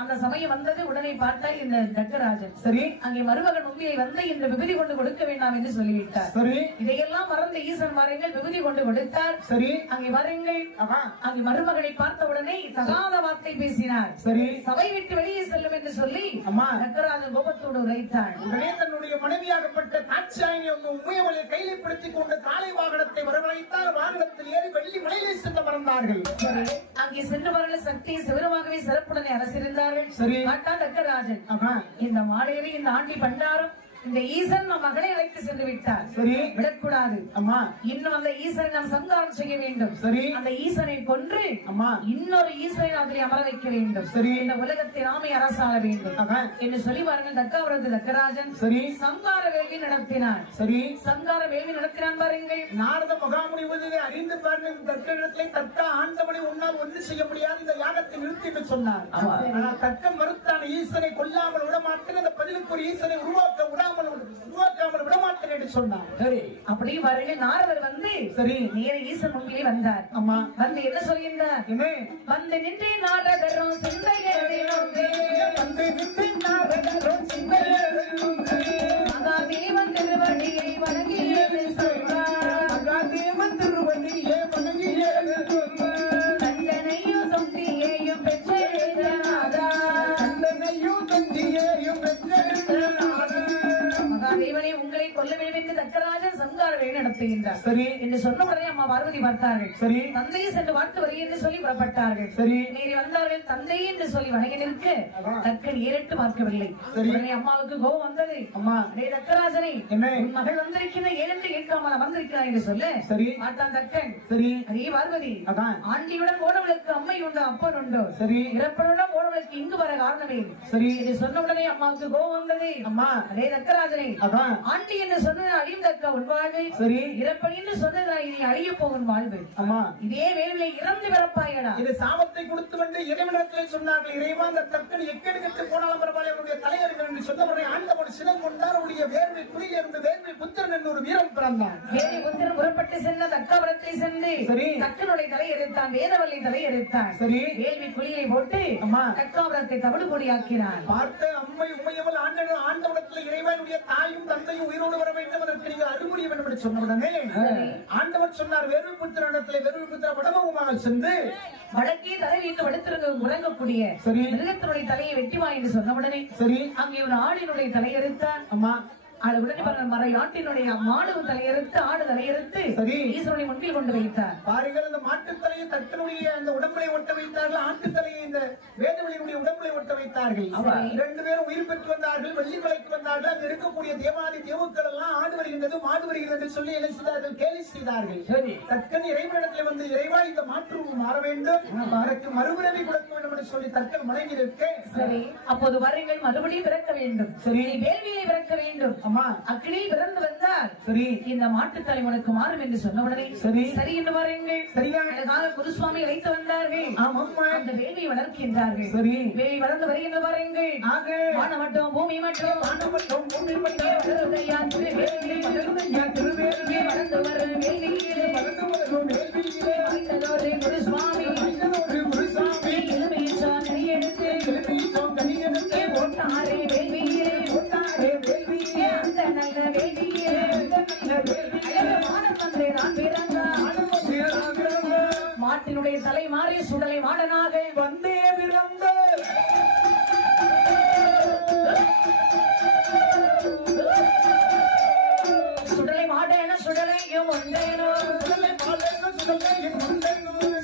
அந்த சமயம் வந்தது. உடனே பார்த்தா இந்த தக்கராஜன் சரி அங்கே மருமகன் உண்மையை வந்து இந்த விபூதி கொண்டு கொடுக்க வேண்டாம் என்று சொல்லிவிட்டார். சரி, இதையெல்லாம் மறந்த ஈசன் மாறுங்கள் விபூதி கொண்டு கொடுத்தார். சரி, அங்கே வருங்கள். அங்கே மருமகனை பார்த்த உடனே தகாத வார்த்தை பேசினார். சரி, சபை விட்டு வெளியே செல்லும் என்று சொல்லி தக்கராஜன் கோபத்தோடு உரைத்தார். உடனே தன்னுடைய மனைவியாகப்பட்ட காட்சியாயினி உண்மையவளை கையில பிடித்துக் கொண்டு காலை வாகனத்தை வரவழைத்தார். வாகனத்தில் ஏறி வெள்ளி மலையிலே சென்று மறந்தார்கள். அங்கே சென்றவர்கள் சக்தியை சிவரமாகவே சிறப்புடனே அரசிருந்தார்கள். சரி, தக்கராஜன் இந்த மாலையிலே இந்த ஆண்டி பண்டாரம் இந்த ஈசன் நம் மகளை அழைத்து சென்று விட்டார். சரி, விடக்கூடாது. அம்மா, இன்னும் அந்த ஈசனை நாம் சங்காரம் செய்ய வேண்டும். சரி, அந்த ஈசனை கொன்று அம்மா இன்னொரு ஈசனை அதிலே அமர வைக்க வேண்டும். சரி, இந்த உலகத்தை நாமே அரசாள வேண்டும் என்று சொல்லி பாருங்கள். தக்காவரத்து தக்கராஜன் சரி சங்கார வேள்வி நடத்தினார். சரி, சங்கார வேள்வி நடத்தினான் பாருங்கள். நாரத மகாமுனி அறிந்து பாருங்கள். தக்கத்தை தக்க ஆண்டவனை உன்னால் ஒன்று செய்ய முடியாது, இந்த யாகத்தை நிறுத்தி என்று சொன்னார். ஆனால் தக்க மறுத்தான ஈசனை கொல்லாமல் விடமாட்டேன், இந்த பதிலுக்கு ஒரு ஈசனை உருவாக்காமல் விடமாட்டேன் என்று சொன்னார். சரி, அப்படி வருகிற நாரதர் வந்து சரி நேர ஈசன் முன்னிலே வந்தார். அம்மா வந்து என்ன சொல்கின்றார்? வந்து நின்று நாரதரும் சிந்தைகளை நோக்கி, வந்து நின்று நாரதரும் சிந்தைகளை நோக்கி, மகாதேவன் திருவடியை வணங்கி சொல்வார். வழி நடத்துகின்றார். சரி என்று சொன்ன உடனே அம்மா பார்வதி பார்த்தார்கள். சரி தந்தையை சென்று பார்த்து வரி என்று சொல்லி புறப்பட்டார்கள். சரி நேரி வந்தார்கள். தந்தை என்று சொல்லி வணங்கி நிற்க தக்கன் ஏறிட்டு பார்க்கவில்லை. உடனே அம்மாவுக்கு கோபம் வந்தது. அம்மா அடே தக்கராஜனை, உன் மகள் வந்திருக்கிற ஏழென்று கேட்காமல் வந்திருக்கிறார் என்று சொல்ல சரி பார்த்தான் தக்கன். சரி அதே பார்வதி ஆண்டியுடன் போனவளுக்கு அம்மை உண்டு அப்பன் உண்டு. சரி இறப்பனுடன் போனவளுக்கு இங்கு வர காரணமே. சரி இது சொன்ன உடனே அம்மாவுக்கு கோபம் வந்தது. அம்மா அதே தக்கராஜனை, ஆண்டி என்று சொன்னது அழியும் தக்க உன் வாழ்வு. சரி இறப்பன் என்று சொன்னது இனி அழிய போகும் வாழ்வு. அம்மா இதே வேலையை இறந்து பிறப்பாயடா. இது சாபத்தை கொடுத்து வந்து இறைவனத்திலே சொன்னார்கள். இறைவா அந்த தக்கன் எக்கெடுத்து போனாலும் பரவாயில்லை அவருடைய தலையர்கள் என்று சொன்னவரை ஆண்டவன் சினம் கொண்டார். அவருடைய வேர்வை குழியில் இருந்து வேர்வை புத்திரன் என்று ஒரு வீரன் பிறந்தான். வேர்வை புத்திரன் புறப்பட்டு சென்ற தக்காபுரத்தை சென்று சரி தக்கனுடைய தலை எரித்தான். வேதவல்லி தலை எரித்தான். சரி வேள்வி குழியை போட்டு தக்காபுரத்தை தவிடு பொடியாக்கினான். பார்த்து அம்மை உமையவள் ஆண்டவனத்தில் இறைவனுடைய தாயும் தந்தையும் உயிரோடு வர வேண்டும் அதற்கு நீங்கள் அறிவுரிய வேண்டும் என்று சொன்ன உடனே ஆண்டவர் சொன்னார் வேர்வை புத்திரனிடத்திலே வேர்வை புத்திர வடமுகமாக சென்று வடக்கே தலை வைத்து வடுத்திருங்க உறங்கக்கூடிய மிருகத்தினுடைய தலையை வெட்டிவா என்று சொன்ன உடனே சரி அங்கே ஒரு ஆடினுடைய தலையெடுத்தான். அம்மா அது உடனே மறை ஆட்டினுடைய மாடு தலையெடுத்து ஆடு தலையெடுத்து சரி ஈஸ்வரனை முன்பில் கொண்டு வைத்தார். பாருங்கள் அந்த மாட்டு தலையை தக்கனுடைய அந்த உடம்பை ஒட்ட வைத்தார்கள். ஆட்டு தலையை இந்த வேதவழியினுடைய உடம்பை ஒட்ட வைத்தார்கள். இரண்டு பேரும் உயிர் பெற்று வந்தார்கள். வெள்ளிமலைக்கு வந்தார்கள். அங்கு இருக்கக்கூடிய தேவாதி தேவுக்கள் எல்லாம் ஆடு வருகின்றது மாடு வருகிறது சொல்லி என்ன செய்தார்கள்? கேலி செய்தார்கள். தக்கன் இறைவனிடத்தில் வந்து இறைவா இந்த மாற்று மாற வேண்டும், அதற்கு மறுபிறவி கொடுக்க வேண்டும் என்று சொல்லி தக்கன் மனைவி இருக்க சரி அப்போது வருங்கள் மறுபடியும் பிறக்க வேண்டும். சரி வேள்வியை பிறக்க வேண்டும். அக்னி பிறந்து வந்தால் சரி இந்த மாட்டு தலை உனக்கு மாறும் என்று சொன்ன உடனே சரி சரி என்று பாருங்கள். சரியாக குருசுவாமி அழைத்து வந்தார்கள். அந்த வேள்வியை வளர்க்கின்றார்கள். சரி வேள்வி வளர்ந்து வருகின்ற பாருங்கள். வானம் மட்டும் பூமி மட்டும் வளர்ந்து வரும் வேள்வியிலே குருசுவாமி போட்டாரே வேள்வியிலே மாட்டினுடைய தலை மாறி சுடலை மாடனாக வந்தே பிறந்த சுடலை மாட என சுடலையும் ஒன்றேனோ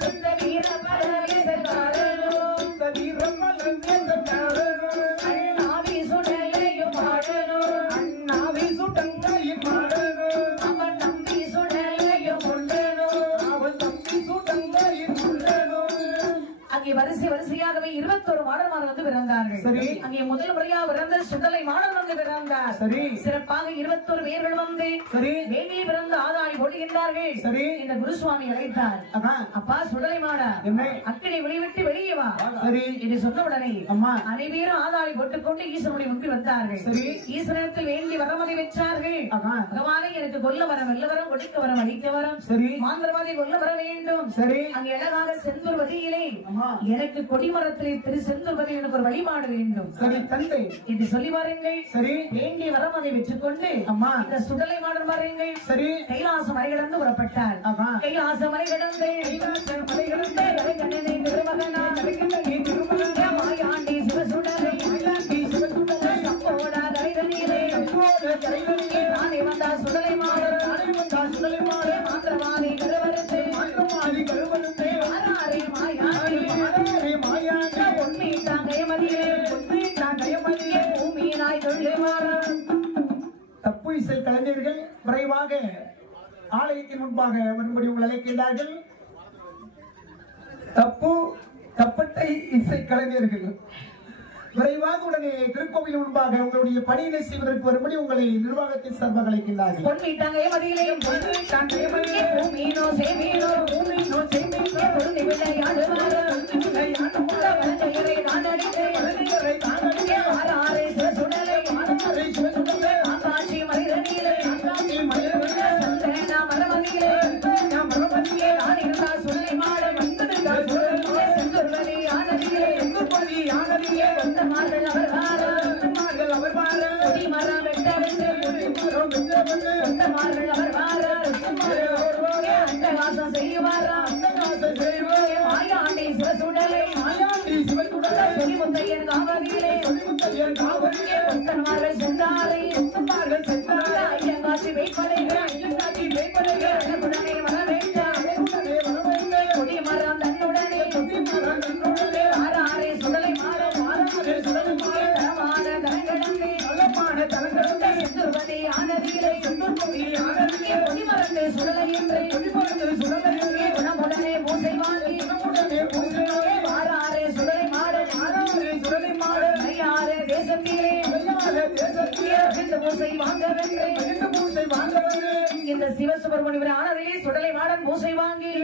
சுந்த வீர பரவி சென்றாரோ வீரம் அண்ணாவி சுடலையும் மாடனோ அண்ணாவி சுடங்கையும் மாடனோ அவன் நம்பி சுடலையும் ஒன்றேனோ அவன் நம்பி சுடங்கையும் ஒன்றேனோ. அங்கே வரிசையாகவே 21 மாடன்மார் வந்து பிறந்தார்கள். சரி அங்கே முதல் முறையாக பிறந்த சுடலை மாடன் வந்து பிறந்தார். சரி சிறப்பாக 21 பேர்கள் வந்து சரி வேண்டிய பிறந்த ஆதாய் போடுகின்றார்கள். சரி இந்த குருசுவாமி அழைத்தார். அப்பா சுடலை மாடா அக்கினை வெளிவிட்டு வெளியே வா சரி என்று சொன்ன உடனே அம்மா அனைவரும் ஆதாய் போட்டுக்கொண்டு ஈஸ்வரனுடைய முன்பு வந்தார்கள். சரி ஈஸ்வரத்தில் வேண்டி வரமதை வச்சார்கள். பகவானை எனக்கு கொல்ல வரம் வெல்ல வரம் ஒடுக்க வரம் அழிக்க வரம் சரி மாந்திரவாதி கொல்ல வர வேண்டும். சரி அங்கே அழகாக செந்தூர் வதியிலே எனக்கு கொடிமரத்திலே திரு செந்தூர் வதி எனக்கு ஒரு வழிபாடு வேண்டும். சரி தந்தை என்று சொல்லி வாருங்கள். சரி வேண்டிய வரம் அதை வெற்றுக்கொண்டு அம்மா இந்த சுடலை மாடன் வாருங்கள். சரி கைலாச மலை கடந்து புறப்பட்டார். கைலாச மலை கடந்து கண்ணனை திருமகனா மாயாண்டி சிவசுடலை சம்போடா கரைதனிலே நானே வந்தா சுடலை மாடன் மாந்திரவாதி கருவருத்து ஆராரே மாயாண்டி உண்மை தாங்கயமதியே பூமியினாய் தொழிலை மாறும். தப்பு இசை கலைஞர்கள் விரைவாக ஆலயத்தின் முன்பாக வரும்படி உங்கள் அழைக்கின்றார்கள். தப்பட்டை இசை கலைஞர்கள் விரைவாக உடனே திருக்கோவில் முன்பாக உங்களுடைய பணியினை செய்வதற்கு வரும்படி உங்களை நிர்வாகத்தின் சார்பாக அழைக்கின்றார்கள். சுடலை என்று குணமுடனே பூசை வாங்கி மாறாரே சுடலை மாட ஐயாரே தேசத்திலே பூசை வாங்கவென்று இந்த சிவசுப்பிரமணியர் ஆனதிலே சுடலை மாடன் பூசை வாங்கி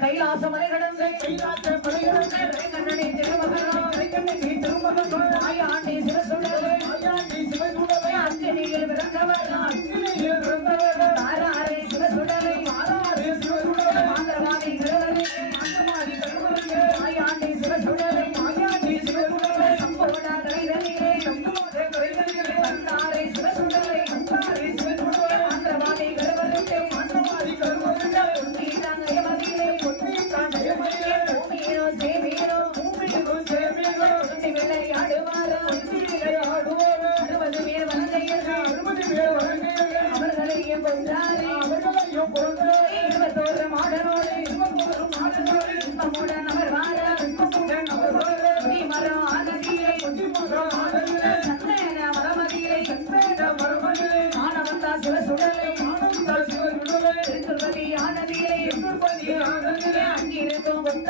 கைலாசமலை கடந்து கண்ணனை திருமகன் ஆயாண்டி சிவசுடலே அஞ்சலியில் பிறந்தவர்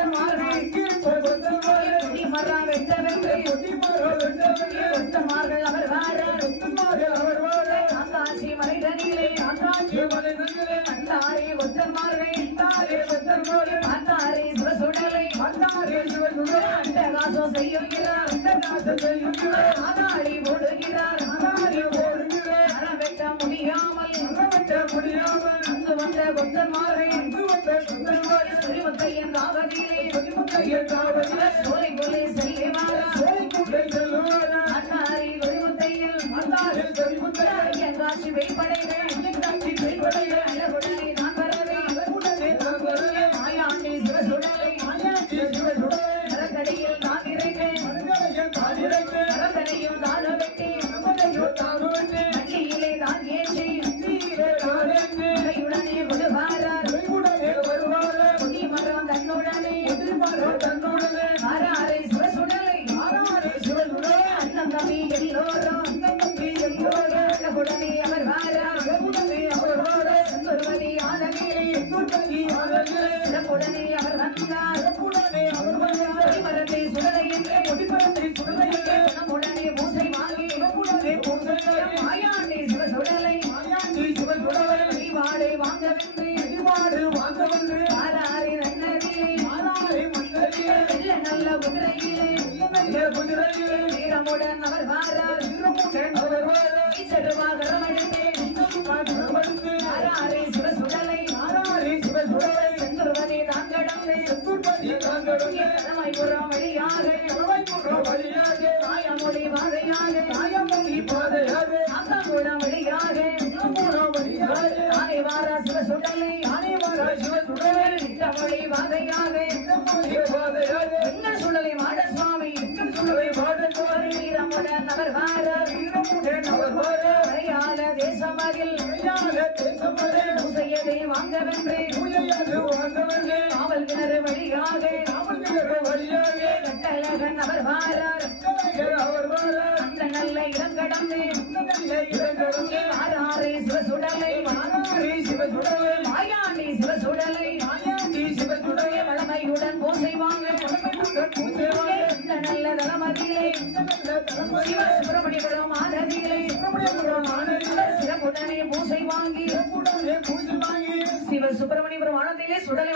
கொத்தன்மார்கள் கொடிமரம் வெட்ட வென்று கொத்தன்மார்கள் அவர் வார ஆகாட்சி மலைதனிலே அந்தாரே கொத்தன்மார்கள் அந்தாரே சிவசுடலை அண்டகாசம் செய்யுகிறார் ஆதாரி போடுகிறார் அறம் வெட்ட முடியாமல் அங்கு வந்த கொத்தன்மார்கள் சுரிமுத்தையன் காவதியிலே சோலை கொலை செல்லுவாரா அன்னாரி ஒளிமுத்தையில் ஐயங்காட்சி வைப்படைகள் அழகுடனே நான் வரவே மாயாண்டி சிவசுடலை மரக்கடியில் நான் இறைந்தேன் மரக்கடையும் தான வெட்டி வண்டியிலே தான் ஏற்றி உடனே விடுவாரார் குடிமரம் தன்னுடனே ஆறாரை சிவசுடலை அண்ணன் தம்பி எல்லோரும் உடனே அவர் வாரார் ஒருவதி ஆனவே உடனே அவர் வந்தார் குடிமரத்தை சுடலை என்று உடனே பூசை வாங்கி மாயாண்டி சிவசுடலை வழிபாடு வாங்கவென்று ஆறாரி நன்னதிலே நல்ல நல்ல குதிரையிலே வீரமுடன் அவர் வாரார் ஈச்சருவாகரம் எடுத்து ஆறாரி சிவசுடலை செந்துருவதை தான் கடந்து தலைமைபுறம் வழியாக ஆயமொழி பாதையாக அக்கங்குளம் வழியாக ஆனைவாரா சிவசுடலை மொழி பாதையாக எங்கள் சுடலை மாட சுவாமி வீரமுடன் அவர் வாரார் மலையாள தேசமதில் பூசையதை வாங்கவென்று காவல் கிணறு வழியாக கட்டழகன் அவர் வாரார் அந்த நல்ல இடம் கடந்து ஆறாரை சிவசுடலை மாயாண்டி சிவசுடலை வளமையுடன் பூசை வாங்க இந்த நல்ல தளமதிலே சிவசுப்பிரமணியபுரம் ஆனதிலே சிறப்புடனே பூசை வாங்கி சிவசுப்பிரமணியபுரம் ஆனதிலே சுடலை